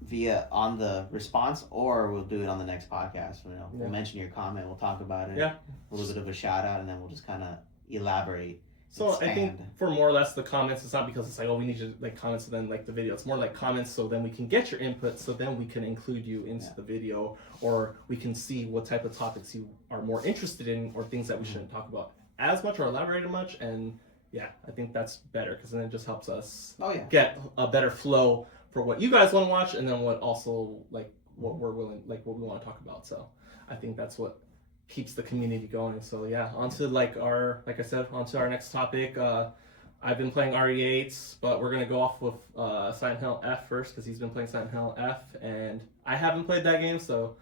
via on the response or we'll do it on the next podcast. We'll mention your comment. We'll talk about it. A little bit of a shout out, and then we'll just kind of elaborate. So expand. I think for more or less the comments, it's not because it's like, we need you to like comments and then like the video. It's more like comments so then we can get your input, so then we can include you into the video, or we can see what type of topics you are more interested in, or things that we shouldn't talk about as much or elaborate much. And I think that's better because then it just helps us get a better flow for what you guys want to watch, and then what also like what we're willing, like what we want to talk about. So I think that's what keeps the community going. So onto onto our next topic. I've been playing RE8, but we're gonna go off with Silent Hill F first because he's been playing Silent Hill F, and I haven't played that game, so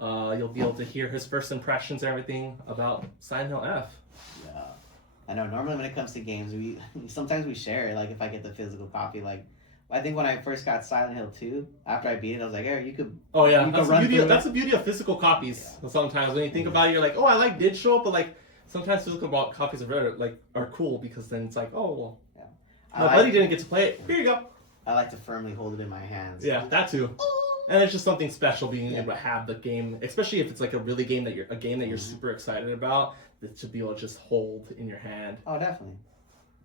you'll be able to hear his first impressions and everything about Silent Hill F. Yeah, I know. Normally when it comes to games, sometimes we share it. Like if I get the physical copy, like. I think when I first got Silent Hill 2, after I beat it, I was like, hey, you could... Oh, yeah. That's the beauty of physical copies. Yeah. Sometimes when you think about it, you're like, I like digital, but like sometimes physical copies are cool because then it's like, my buddy didn't get to play it. Here you go. I like to firmly hold it in my hands. Yeah, that too. And it's just something special being able to have the game, especially if it's like a game that you're super excited about, to be able to just hold in your hand. Oh, definitely.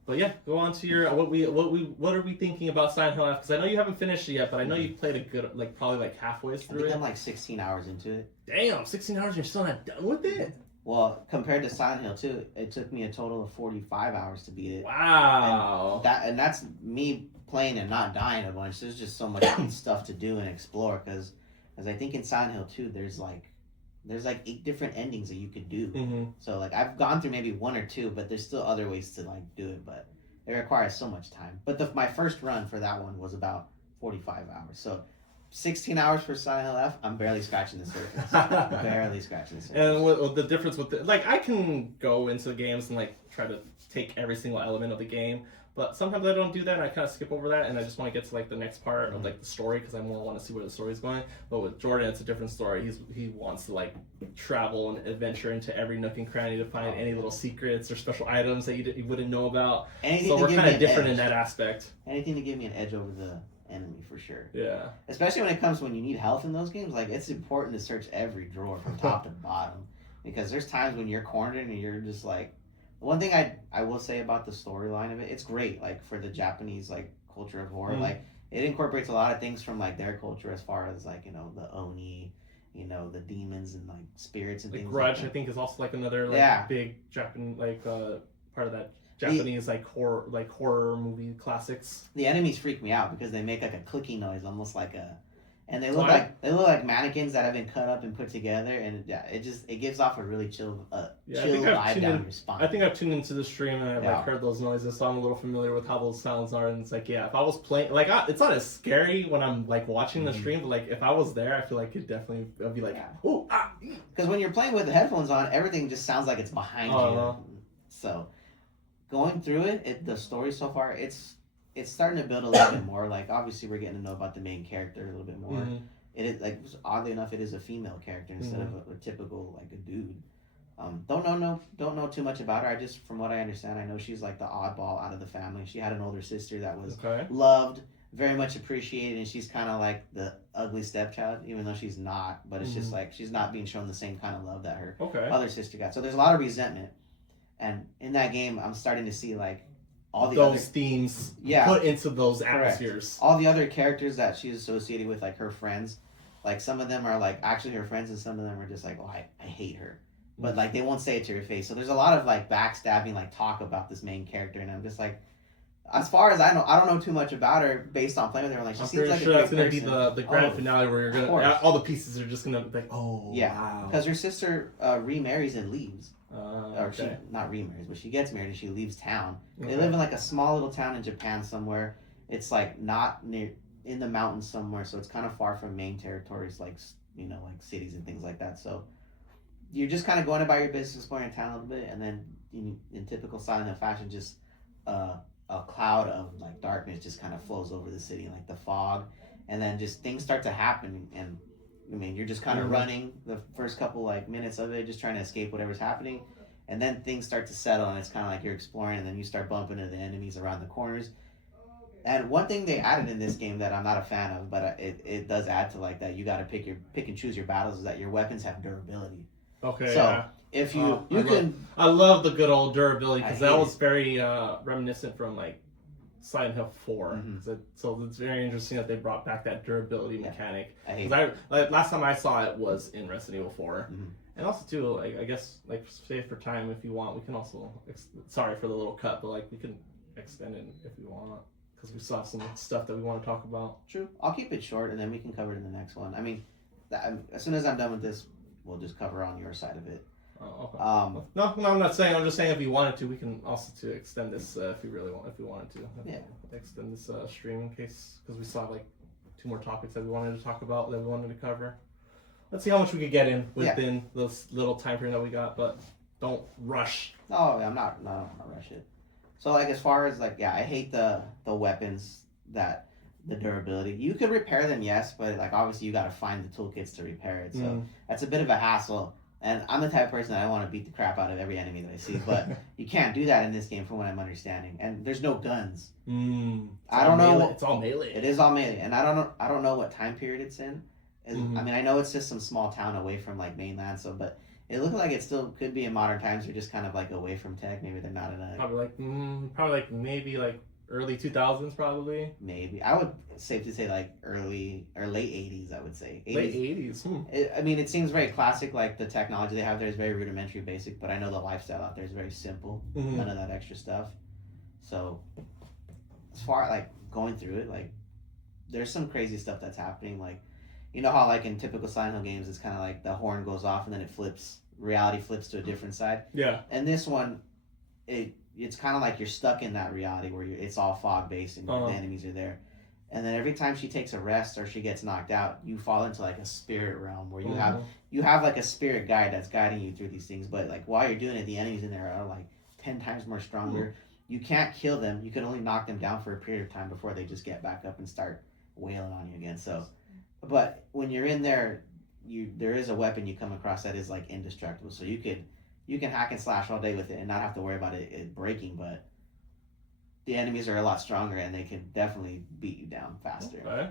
But go on to your what are we thinking about Silent Hill F? Because I know you haven't finished it yet, but I know you've played a good probably halfway through it. I think I'm like 16 hours into it. Damn, 16 hours and you're still not done with it? Well, compared to Silent Hill 2, it took me a total of 45 hours to beat it. Wow. And that's me playing and not dying a bunch. There's just so much stuff to do and explore because I think in Silent Hill 2 there's 8 different endings that you could do. So I've gone through maybe 1 or 2, but there's still other ways to do it, but it requires so much time. But my first run for that one was about 45 hours. So 16 hours for Silent Hill F, I'm barely scratching the surface. Barely scratching the surface. And what the difference with I can go into the games and try to take every single element of the game, but sometimes I don't do that and I kind of skip over that and I just want to get to the next part of the story because I more want to see where the story's going. But with Jordan, it's a different story. He wants to travel and adventure into every nook and cranny to find any little secrets or special items that you wouldn't know about. So we're kind of different in that aspect. Anything to give me an edge over the enemy for sure. Yeah. Especially when you need health in those games, it's important to search every drawer from top to bottom because there's times when you're cornered and you're just one thing I will say about the storyline of it, it's great for the Japanese culture of horror. it incorporates a lot of things from like their culture as far as like the oni, the demons and like spirits and Like things. Grudge, like I think, is also like another big Japan part of that Japanese horror movie classics. The enemies freak me out because they make like a clicking noise, almost like a. And they look like mannequins that have been cut up and put together, and it gives off a really chill vibe down your spine. I think I've tuned into the stream and I've heard those noises, so I'm a little familiar with how those sounds are. And it's like, if I was playing, it's not as scary when I'm like watching the stream, but like if I was there, I feel like I'd be like, oh, ah. Because when you're playing with the headphones on, everything just sounds like it's behind you. So going through it, the story so far, it's starting to build a little bit more. Like obviously we're getting to know about the main character a little bit more. Mm-hmm. It is like, oddly enough, it is a female character instead of a typical like a dude. Don't know too much about her. I just, from what I understand, I know she's like the oddball out of the family. She had an older sister that was loved, very much appreciated, and she's kind of like the ugly stepchild, even though she's not. But it's just like she's not being shown the same kind of love that her other sister got. So there's a lot of resentment, and in that game, I'm starting to see like all those themes put into those atmospheres. All the other characters that she's associated with, like her friends, like some of them are like actually her friends, and some of them are just like, oh, I hate her, but like they won't say it to your face. So there's a lot of like backstabbing, like talk about this main character, and I'm just like, as far as I know, I don't know too much about her based on playing with her. Like, I'm pretty sure that's gonna be the grand finale where you're gonna all the pieces are just gonna be like, wow, because her sister remarries and leaves. Or she not remarries, but she gets married and she leaves town. They live in like a small little town in Japan somewhere. It's like not near in the mountains somewhere, so it's kind of far from main territories like like cities and things like that. So you're just kind of going about your business, exploring town a little bit, and then in typical Silent Hill fashion, just a cloud of like darkness just kind of flows over the city, like the fog, and then just things start to happen. And I mean, you're just kind of running the first couple like minutes of it, just trying to escape whatever's happening, and then things start to settle, and it's kind of like you're exploring, and then you start bumping into the enemies around the corners. And one thing they added in this game that I'm not a fan of, but it does add to like that, you got to pick and choose your battles, is that your weapons have durability. Okay. So if I love the good old durability, because that was very reminiscent from like Silent Hill 4. So it's very interesting that they brought back that durability mechanic. Last time I saw it was in Resident Evil 4. And also too, like I guess like save for time if you want, we can also sorry for the little cut, but like we can extend it if we want, because we still have some stuff that we want to talk about. True. I'll keep it short and then we can cover it in the next one. I mean, as soon as I'm done with this, we'll just cover on your side of it. Oh, okay. No, I'm not saying. I'm just saying if you wanted to, we can also extend this if we wanted to. Extend this stream in case, because we still have like 2 more topics that we wanted to talk about, that we wanted to cover. Let's see how much we could get in within this little time frame that we got, but don't rush. Oh, I'm not gonna rush it. So like as far as like I hate the weapons that the durability. You could repair them, yes, but like obviously you got to find the toolkits to repair it. So that's a bit of a hassle. And I'm the type of person that I want to beat the crap out of every enemy that I see, but you can't do that in this game from what I'm understanding. And there's no guns. I don't know. It's all melee. It is all melee, and I don't know what time period it's in. I mean, I know it's just some small town away from like mainland, but it looked like it still could be in modern times. They're just kind of like away from tech. Maybe they're not in a probably maybe like early 2000s, probably. Maybe I would safe to say like early or late 80s. I would say 80s. Late 80s. I mean, it seems very classic. Like the technology they have there is very rudimentary, basic. But I know the lifestyle out there is very simple. None of that extra stuff. So as far like going through it, like there's some crazy stuff that's happening. Like you know how like in typical Silent Hill games, it's kind of like the horn goes off and then it flips. Reality flips to a different side. Yeah. And this one, it's kind of like you're stuck in that reality where it's all fog based and the enemies are there. And then every time she takes a rest or she gets knocked out, you fall into like a spirit realm where you have like a spirit guide that's guiding you through these things. But like while you're doing it, the enemies in there are like 10 times more stronger. You can't kill them. You can only knock them down for a period of time before they just get back up and start wailing on you again. So, but when you're in there, there is a weapon you come across that is like indestructible. So you can hack and slash all day with it and not have to worry about it breaking, but the enemies are a lot stronger and they can definitely beat you down faster. Okay.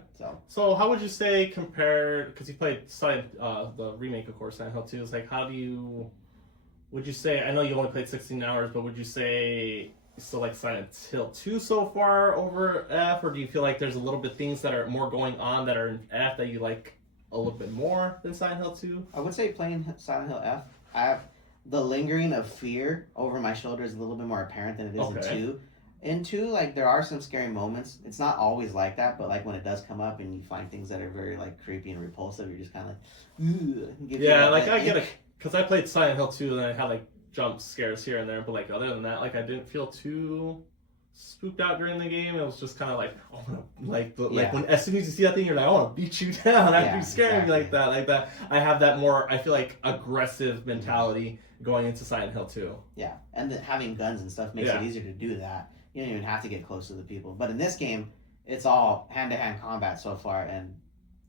So how would you say compared, because you played the remake of course, Silent Hill 2, is like would you say, I know you only played 16 hours, but would you say so like Silent Hill 2 so far over F, or do you feel like there's a little bit things that are more going on that are in F that you like a little bit more than Silent Hill 2? I would say playing Silent Hill F, I have the lingering of fear over my shoulder is a little bit more apparent than it is Okay. in 2. In 2, like, there are some scary moments. It's not always like that, but, like, when it does come up and you find things that are very, like, creepy and repulsive, you're just kind of like, ugh. Yeah, like I get it, because I played Silent Hill 2 and I had like jump scares here and there, but like other than that, like I didn't feel too spooked out during the game. It was just kind of like, oh, like Yeah. when as soon as you see that thing, you're like, I want to beat you down after Yeah, you scaring me exactly. like that. I have that more, I feel like, aggressive mentality going into Silent Hill 2. Yeah, and having guns and stuff makes Yeah. it easier to do that. You don't even have to get close to the people. But in this game, it's all hand-to-hand combat so far, and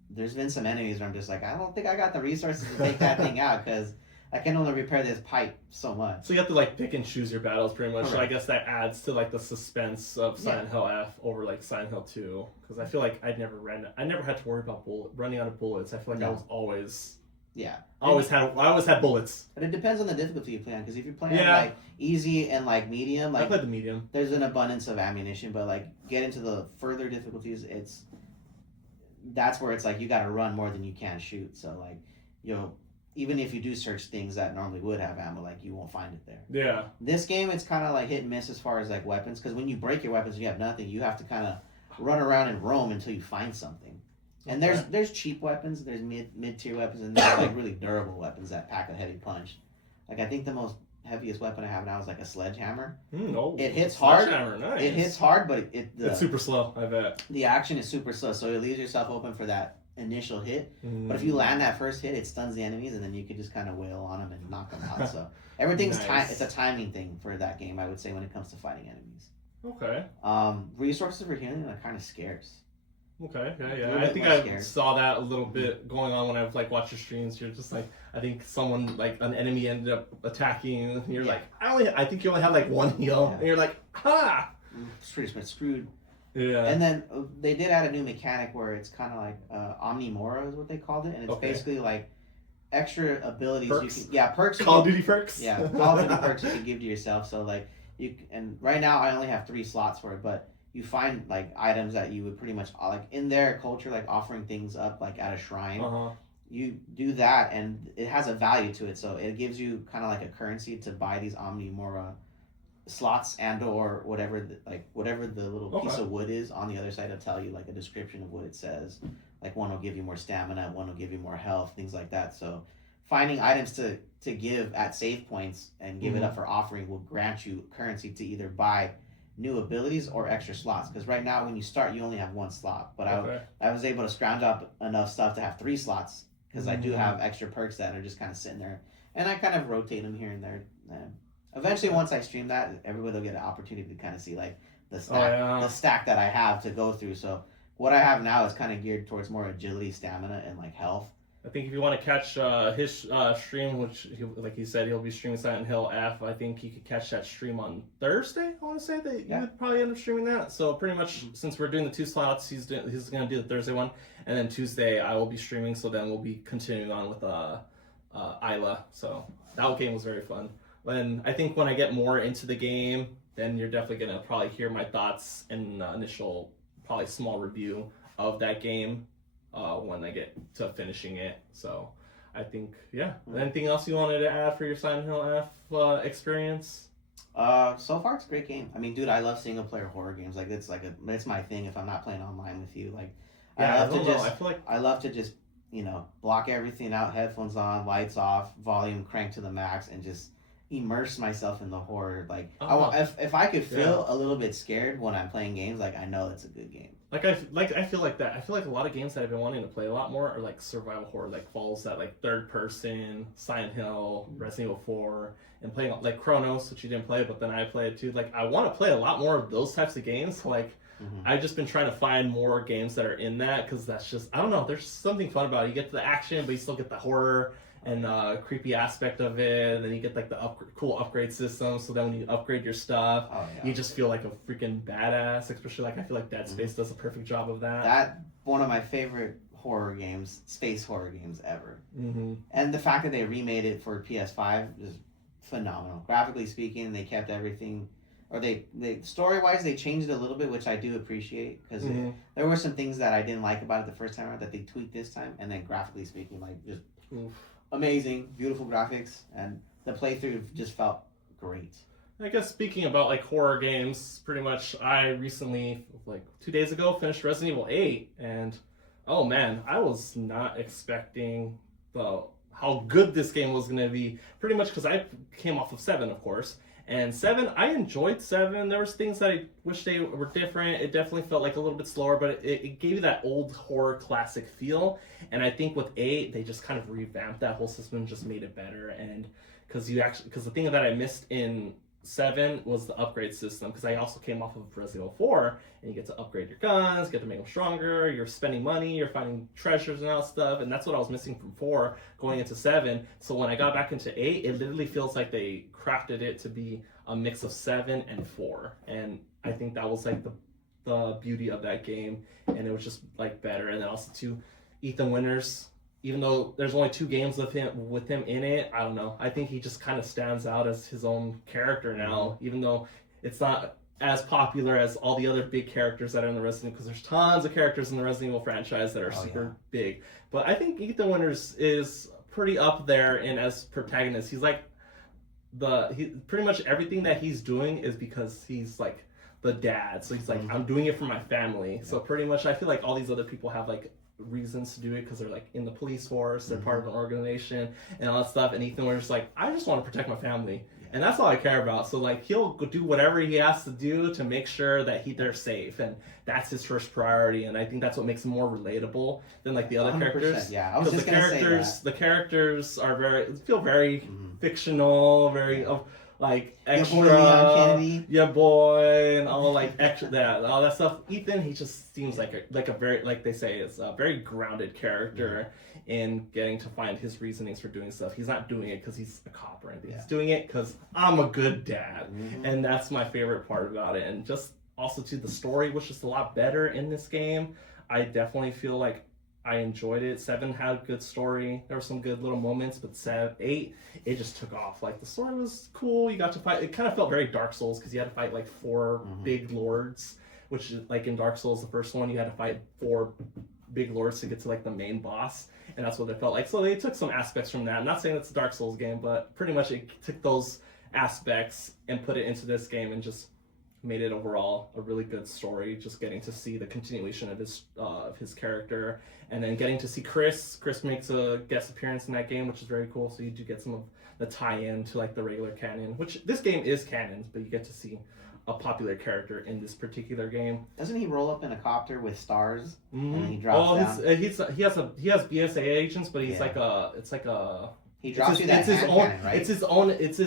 there's been some enemies where I'm just like, I don't think I got the resources to take that thing out, because I can only repair this pipe so much. So you have to like pick and choose your battles pretty much. So I Correct. guess that adds to like the suspense of Silent Hill F over like Silent Hill 2, because I feel like I never had to worry about running out of bullets. I feel like I No. was always Yeah. I always had bullets. But it depends on the difficulty you play on, because if you're playing Yeah. like easy and like medium, I like played the medium. there's an abundance of ammunition, but like get into the further difficulties, that's where it's like you got to run more than you can shoot. So like, even if you do search things that normally would have ammo, like you won't find it there. Yeah. This game, it's kind of like hit and miss as far as like weapons, because when you break your weapons and you have nothing, you have to kind of run around and roam until you find something. And there's cheap weapons, there's mid tier weapons, and there's like really durable weapons that pack a heavy punch. Like I think the most heaviest weapon I have now is like a sledgehammer. It hits hard. Nice. It hits hard, but it's super slow. I bet. The action is super slow, so it leaves yourself open for that initial hit. Mm. But if you land that first hit, it stuns the enemies, and then you could just kind of wail on them and knock them out. So everything's Nice. It's a timing thing for that game, I would say, when it comes to fighting enemies. Okay. Resources for healing are kind of scarce. Okay. A Yeah. little I bit think more I scared. saw that a little bit going on when I've like watched your streams. You're just like, I think someone like an enemy ended up attacking you, and you're Yeah. like, I think you only had like one heal, Yeah. and you're like, ha. It's pretty much screwed. Yeah. And then they did add a new mechanic where it's kind of like Omnimora is what they called it, and it's basically like extra abilities. Perks? You can, perks. Call of Duty perks. Yeah, Call of Duty perks you can give to yourself. So like and right now I only have 3 slots for it, but you find like items that you would pretty much like in their culture, like offering things up like at a shrine. Uh-huh. You do that, and it has a value to it, so it gives you kind of like a currency to buy these Omnimora slots and or whatever the little piece of wood is on the other side to tell you like a description of what it says. Like one will give you more stamina, one will give you more health, things like that. So finding items to give at save points and give it up for offering will grant you currency to either buy new abilities or extra slots, because right now when you start you only have 1 slot, but I was able to scrounge up enough stuff to have 3 slots, because I do have extra perks that are just kind of sitting there, and I kind of rotate them here and there. Eventually, once I stream that, everybody will get an opportunity to kind of see like the stack that I have to go through. So what I have now is kind of geared towards more agility, stamina, and like health. I think if you want to catch his stream, which like he said, he'll be streaming Silent Hill F. I think you could catch that stream on Thursday. I want to say that you would probably end up streaming that. So pretty much, since we're doing the 2 slots, he's going to do the Thursday one, and then Tuesday I will be streaming. So then we'll be continuing on with Isla. So that game was very fun. And I think when I get more into the game, then you're definitely going to probably hear my thoughts and initial probably small review of that game. When I get to finishing it. So I think, Anything else you wanted to add for your Silent Hill F experience? So far it's a great game. I mean, dude, I love single player horror games. Like it's my thing if I'm not playing online with you. Like I love to just block everything out, headphones on, lights off, volume cranked to the max, and just immerse myself in the horror. Like if I could feel a little bit scared when I'm playing games, like I know it's a good game. I feel like that. I feel like a lot of games that I've been wanting to play a lot more are like survival horror, like falls that like third person, Silent Hill, Resident Evil 4, and playing like Chronos, which you didn't play, but then I played too. Like I want to play a lot more of those types of games. Like I've just been trying to find more games that are in that, because that's just, I don't know, there's something fun about it. You get to the action, but you still get the horror and creepy aspect of it, and then you get like the cool upgrade system, so then when you upgrade your stuff, you just feel like a freaking badass, especially like I feel like Dead Space does a perfect job of that. That one of my favorite horror games, space horror games ever. And the fact that they remade it for PS5 is phenomenal. Graphically speaking, they kept everything or they story wise they changed it a little bit, which I do appreciate because Mm-hmm. there were some things that I didn't like about it the first time around that they tweaked this time, and then graphically speaking, like just Oof. amazing, beautiful graphics, and the playthrough just felt great. I guess speaking about like horror games, pretty much I recently, like 2 days ago, finished Resident Evil 8, and oh man, I was not expecting how good this game was going to be. Pretty much because I came off of 7, of course, and 7, I enjoyed 7. There was things that I wish they were different. It definitely felt like a little bit slower, but it gave you that old horror classic feel. And I think with 8, they just kind of revamped that whole system and just made it better. And because the thing that I missed in 7 was the upgrade system, because I also came off of Resident Evil 4, and you get to upgrade your guns, get to make them stronger, you're spending money, you're finding treasures and all that stuff, and that's what I was missing from 4 going into 7. So when I got back into 8, it literally feels like they crafted it to be a mix of 7 and 4, and I think that was like the beauty of that game, and it was just like better. And then also too, Ethan Winters, even though there's only 2 games with him in it, I don't know. I think he just kind of stands out as his own character now, even though it's not as popular as all the other big characters that are in the Resident Evil, because there's tons of characters in the Resident Evil franchise that are super big. But I think Ethan Winters is pretty up there in as protagonist. He's like pretty much everything that he's doing is because he's like the dad. So he's like, I'm doing it for my family. So pretty much I feel like all these other people have like reasons to do it because they're like in the police force, they're part of an organization and all that stuff, and Ethan was just like, I just want to protect my family, and that's all I care about. So like he'll do whatever he has to do to make sure that they're safe, and that's his first priority. And I think that's what makes him more relatable than like the other characters. Yeah, I was just gonna say that. The characters are feel very fictional, very like extra, your boy, and all like extra all that stuff. Ethan, he just seems like a very, like they say, is a very grounded character in getting to find his reasonings for doing stuff. He's not doing it because he's a cop or anything. He's doing it because I'm a good dad, and that's my favorite part about it. And just also to the story, which is a lot better in this game. I definitely feel like I enjoyed it. 7 had a good story. There were some good little moments, but 8, it just took off. Like the story was cool. You got to fight. It kind of felt very Dark Souls because you had to fight like 4 big lords, which is like in Dark Souls, the first one, you had to fight 4 big lords to get to like the main boss, and that's what it felt like. So they took some aspects from that. I'm not saying it's a Dark Souls game, but pretty much it took those aspects and put it into this game and just made it overall a really good story. Just getting to see the continuation of his character, and then getting to see Chris. Chris makes a guest appearance in that game, which is very cool. So you do get some of the tie-in to like the regular canon, which this game is canon, but you get to see a popular character in this particular game. Doesn't he roll up in a copter with stars and he drops down? He has BSA agents, but he's he drops you that hand cannon, right? It's his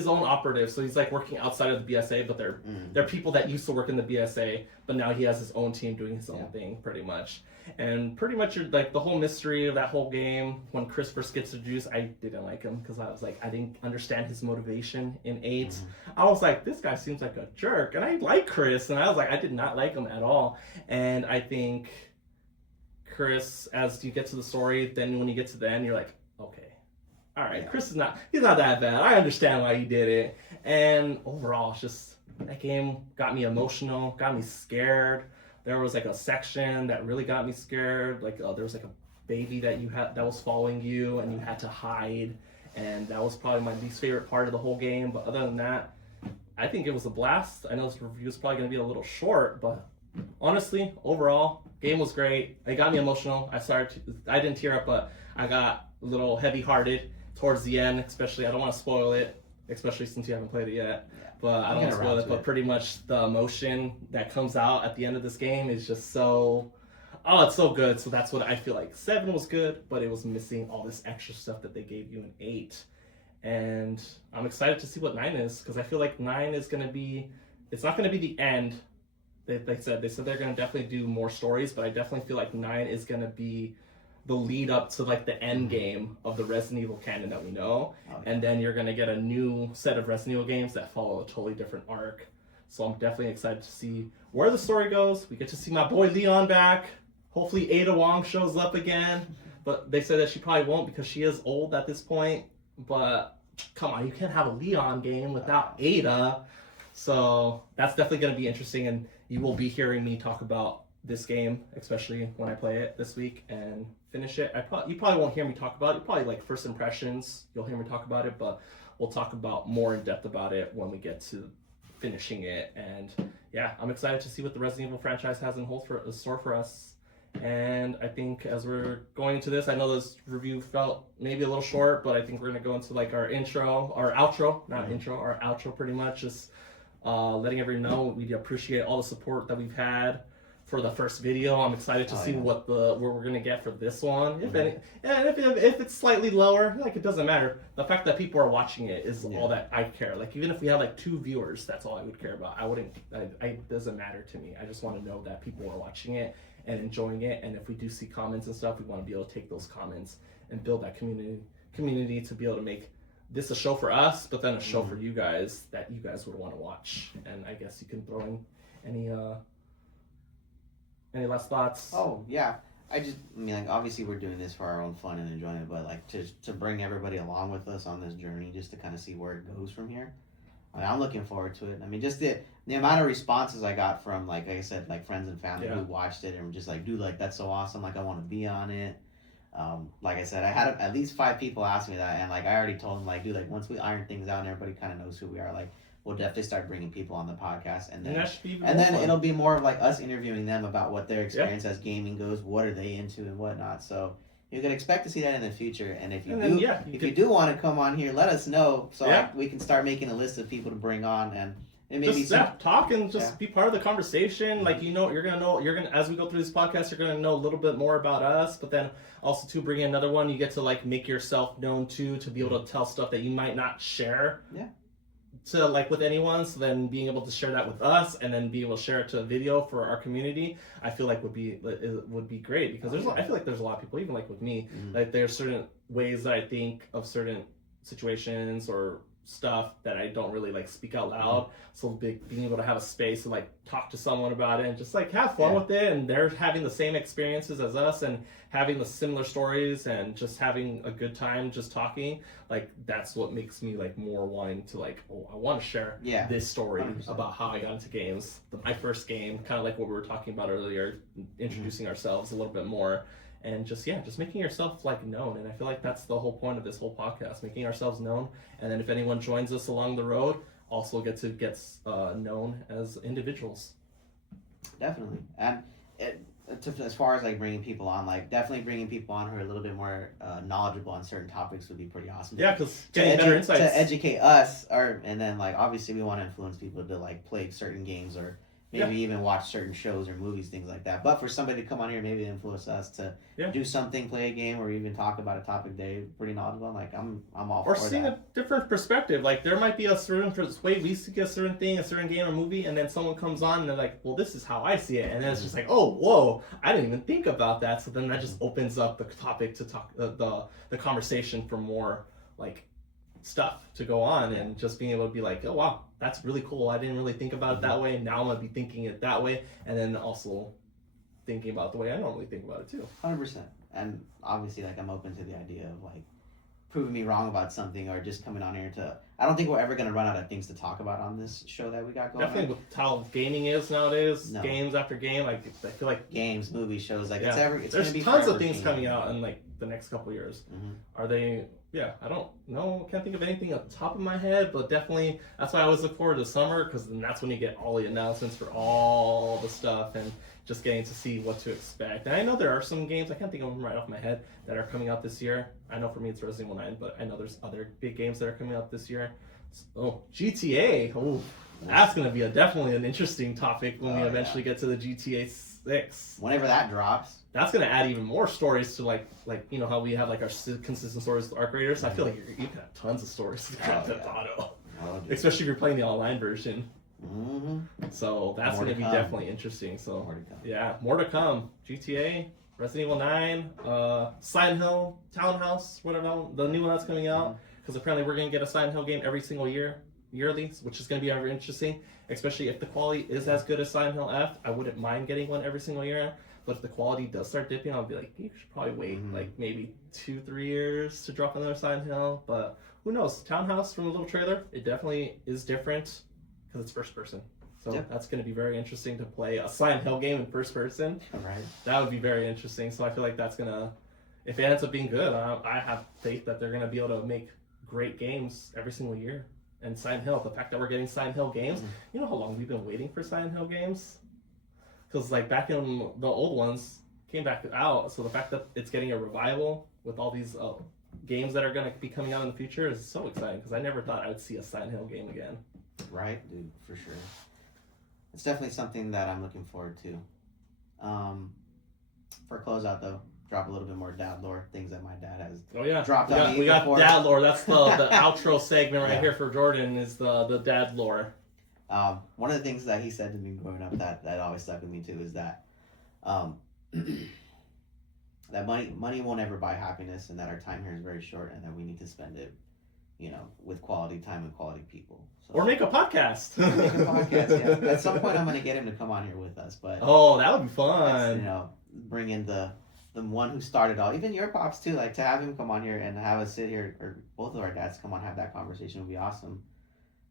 own operative. So he's like working outside of the BSA, but they're people that used to work in the BSA, but now he has his own team doing his own thing, pretty much. And pretty much like the whole mystery of that whole game, when Chris first gets introduced, I didn't like him because I was like, I didn't understand his motivation in 8. I was like, this guy seems like a jerk, and I like Chris, and I was like, I did not like him at all. And I think Chris, as you get to the story, then when you get to the end, you're like, okay, all right, Chris he's not that bad. I understand why he did it. And overall, it's just, that game got me emotional, got me scared. There was like a section that really got me scared. Like there was like a baby that was following you, and you had to hide. And that was probably my least favorite part of the whole game. But other than that, I think it was a blast. I know this review is probably going to be a little short, but honestly, overall, game was great. It got me emotional. I didn't tear up, but I got a little heavy-hearted towards the end, especially. I don't want to spoil it, especially since you haven't played it yet. But I don't want to spoil it. But pretty much the emotion that comes out at the end of this game is just so... Oh, it's so good. So that's what I feel like. 7 was good, but it was missing all this extra stuff that they gave you in 8. And I'm excited to see what 9 is, because I feel like 9 is going to be... It's not going to be the end. They said they're going to definitely do more stories, but I definitely feel like 9 is going to be the lead up to like the end game of the Resident Evil canon that we know. And then you're going to get a new set of Resident Evil games that follow a totally different arc. So I'm definitely excited to see where the story goes. We get to see my boy Leon back. Hopefully Ada Wong shows up again. But they said that she probably won't because she is old at this point. But come on, you can't have a Leon game without Ada. So that's definitely going to be interesting, and you will be hearing me talk about this game, especially when I play it this week and finish it. You probably won't hear me talk about it. Probably like first impressions, you'll hear me talk about it, but we'll talk about more in depth about it when we get to finishing it. And yeah, I'm excited to see what the Resident Evil franchise has in store for us. And I think as we're going into this, I know this review felt maybe a little short, but I think we're going to go into like our outro pretty much, just letting everyone know we appreciate all the support that we've had for the first video. I'm excited to see what we're gonna get for this one. If any, and if it's slightly lower, like it doesn't matter. The fact that people are watching it is all that I care. Like even if we have like 2 viewers, that's all I would care about. It doesn't matter to me. I just want to know that people are watching it and enjoying it. And if we do see comments and stuff, we want to be able to take those comments and build that community to be able to make this a show for us, but then a show for you guys that you guys would want to watch. And I guess you can throw in any last thoughts? Oh yeah, I mean, like obviously we're doing this for our own fun and enjoyment, but like to bring everybody along with us on this journey, just to kind of see where it goes from here. I mean, I'm looking forward to it. I mean, just the amount of responses I got from like I said, like friends and family who watched it and were just like, dude, like that's so awesome. Like I want to be on it. Like I said, I had at least 5 people ask me that, and like I already told them, like, dude, like once we iron things out and everybody kind of knows who we are, like we'll definitely start bringing people on the podcast, and then it'll be more of like us interviewing them about what their experience as gaming goes, what are they into and whatnot. So you can expect to see that in the future, and if you do want to come on here, let us know so we can start making a list of people to bring on, and maybe talk and just be part of the conversation. Like you're gonna as we go through this podcast, you're gonna know a little bit more about us, but then also to bring in another one, you get to like make yourself known too, to be able to tell stuff that you might not share. To like with anyone, so then being able to share that with us and then be able to share it to a video for our community, I feel like would be great, because I feel like there's a lot of people, even like with me, like there's certain ways that I think of certain situations or stuff that I don't really like speak out loud. So being able to have a space to like talk to someone about it and just like have fun with it, and they're having the same experiences as us and having the similar stories and just having a good time just talking, like that's what makes me like more wanting to like, I want to share this story 100%. About how I got into games, my first game, kind of like what we were talking about earlier, introducing ourselves a little bit more. And just making yourself like known. And I feel like that's the whole point of this whole podcast, making ourselves known. And then if anyone joins us along the road, also get known as individuals. Definitely. And as far as like bringing people on, like definitely bringing people on who are a little bit more knowledgeable on certain topics would be pretty awesome. Yeah, because getting better insights to educate us, and then like obviously we want to influence people to like play certain games or maybe even watch certain shows or movies, things like that. But for somebody to come on here, maybe influence us to do something, play a game, or even talk about a topic they're pretty knowledgeable. Like I'm all for that. Or seeing a different perspective. Like there might be a certain way we see a certain thing, a certain game or movie, and then someone comes on and they're like, well, this is how I see it. And then it's just like, oh, whoa, I didn't even think about that. So then that just opens up the topic to talk, the conversation for more like stuff to go on, and just being able to be like, oh wow, that's really cool, I didn't really think about it that way, now I'm gonna be thinking it that way, and then also thinking about the way I normally think about it too. 100%. And obviously like I'm open to the idea of like proving me wrong about something, or just coming on here to, I don't think we're ever going to run out of things to talk about on this show that we got going. Definitely with how gaming is nowadays, games after game, like I feel like games, movies, shows, like it's there's going to be tons of things coming out in like the next couple years. Are they? I don't know, can't think of anything off the top of my head, but definitely that's why I always look forward to summer, because then that's when you get all the announcements for all the stuff and just getting to see what to expect. And I know there are some games, I can't think of them right off my head, that are coming out this year. I know for me it's Resident Evil 9, but I know there's other big games that are coming out this year. GTA, that's going to be definitely an interesting topic when we eventually get to the GTA 6. Whenever that drops. That's going to add even more stories to like you know how we have like our consistent stories with Arc Raiders. I feel like you can have tons of stories with Grand Theft Auto, especially if you're playing the online version. So that's going to be definitely interesting. So more to come. GTA, Resident Evil 9, Silent Hill, Townhouse, whatever the new one that's coming out. Because apparently we're going to get a Silent Hill game every single yearly, which is going to be very interesting. Especially if the quality is as good as Silent Hill F, I wouldn't mind getting one every single year. But if the quality does start dipping, I'll be like, you should probably wait like maybe 2-3 years to drop another Silent Hill. But who knows? Townhouse from a little trailer, it definitely is different. because it's first person. So Yep. that's going to be very interesting to play a Silent Hill game in first person. All right. That would be very interesting. So I feel like that's going to, if it ends up being good, I have faith that they're going to be able to make great games every single year. And Silent Hill, the fact that we're getting Silent Hill games, you know how long we've been waiting for Silent Hill games? Because like back in the old ones came back out, so the fact that it's getting a revival with all these games that are going to be coming out in the future is so exciting, because I never thought I would see a Silent Hill game again. Right, dude, for sure. It's definitely something that I'm looking forward to. For closeout though, drop a little bit more dad lore, things that my dad has dropped on me. We got before. dad lore. That's the outro segment right Yeah. here for Jordan is the dad lore. One of the things that he said to me growing up that always stuck with me too is that that money won't ever buy happiness, and that our time here is very short, and that we need to spend it, with quality time and quality people. So, Or make a podcast. make a podcast. Yeah. At some point, I'm gonna get him to come on here with us, but that would be fun. bring in the one who started all, even your pops too. Like to have him come on here and have us sit here, or both of our dads come on, have that conversation would be awesome.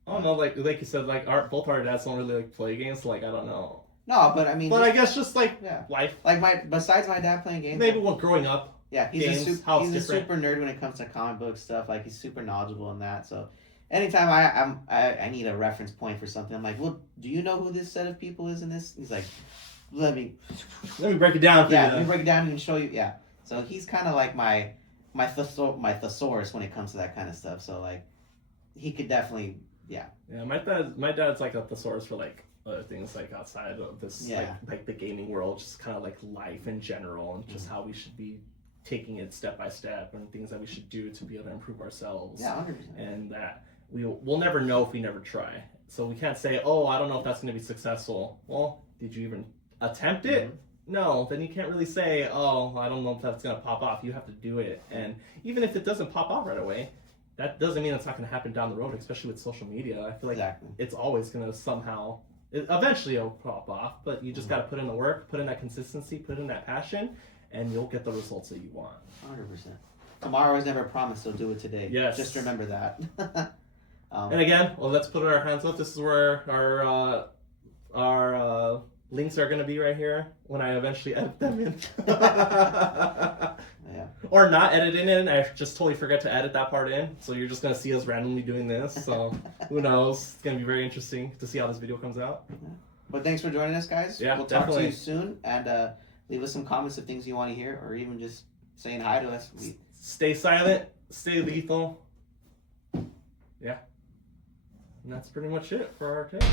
Oh no, like you said, like both our dads don't really like play games. So, like I don't know. No, but I mean. But I guess just like yeah. life. Like besides my dad playing games. Maybe when growing up. Yeah, he's games, he's a super nerd when it comes to comic book stuff. Like he's super knowledgeable in that. So anytime I need a reference point for something, I'm like, well, do you know who this set of people is in this? He's like, let me break it down for you. let me break it down and show you. Yeah. So he's kind of like my thesaurus when it comes to that kind of stuff. So like, he could definitely. Yeah, my dad's like a thesaurus for like other things like outside of this like the gaming world, just kind of like life in general, and just how we should be taking it step by step, and things that we should do to be able to improve ourselves. Yeah, 100%. And that we'll never know if we never try. So we can't say, oh, I don't know if that's going to be successful. Well, did you even attempt it? No, then you can't really say, oh, I don't know if that's going to pop off. You have to do it. And even if it doesn't pop off right away, that doesn't mean it's not going to happen down the road, especially with social media. I feel like it's always going to somehow, eventually it'll pop off, but you just got to put in the work, put in that consistency, put in that passion, and you'll get the results that you want. 100%. Tomorrow is never promised, so do it today. Yes. Just remember that. And again, let's put our hands up. This is where our links are going to be right here when I eventually edit them in. Yeah. Or not edit it in. I just totally forget to edit that part in. So you're just going to see us randomly doing this. So who knows? It's going to be very interesting to see how this video comes out. Yeah. But thanks for joining us, guys. Yeah, we'll definitely. talk to you soon. And leave us some comments of things you want to hear, or even just saying hi to us. Stay silent. Stay lethal. Yeah. And that's pretty much it for our take.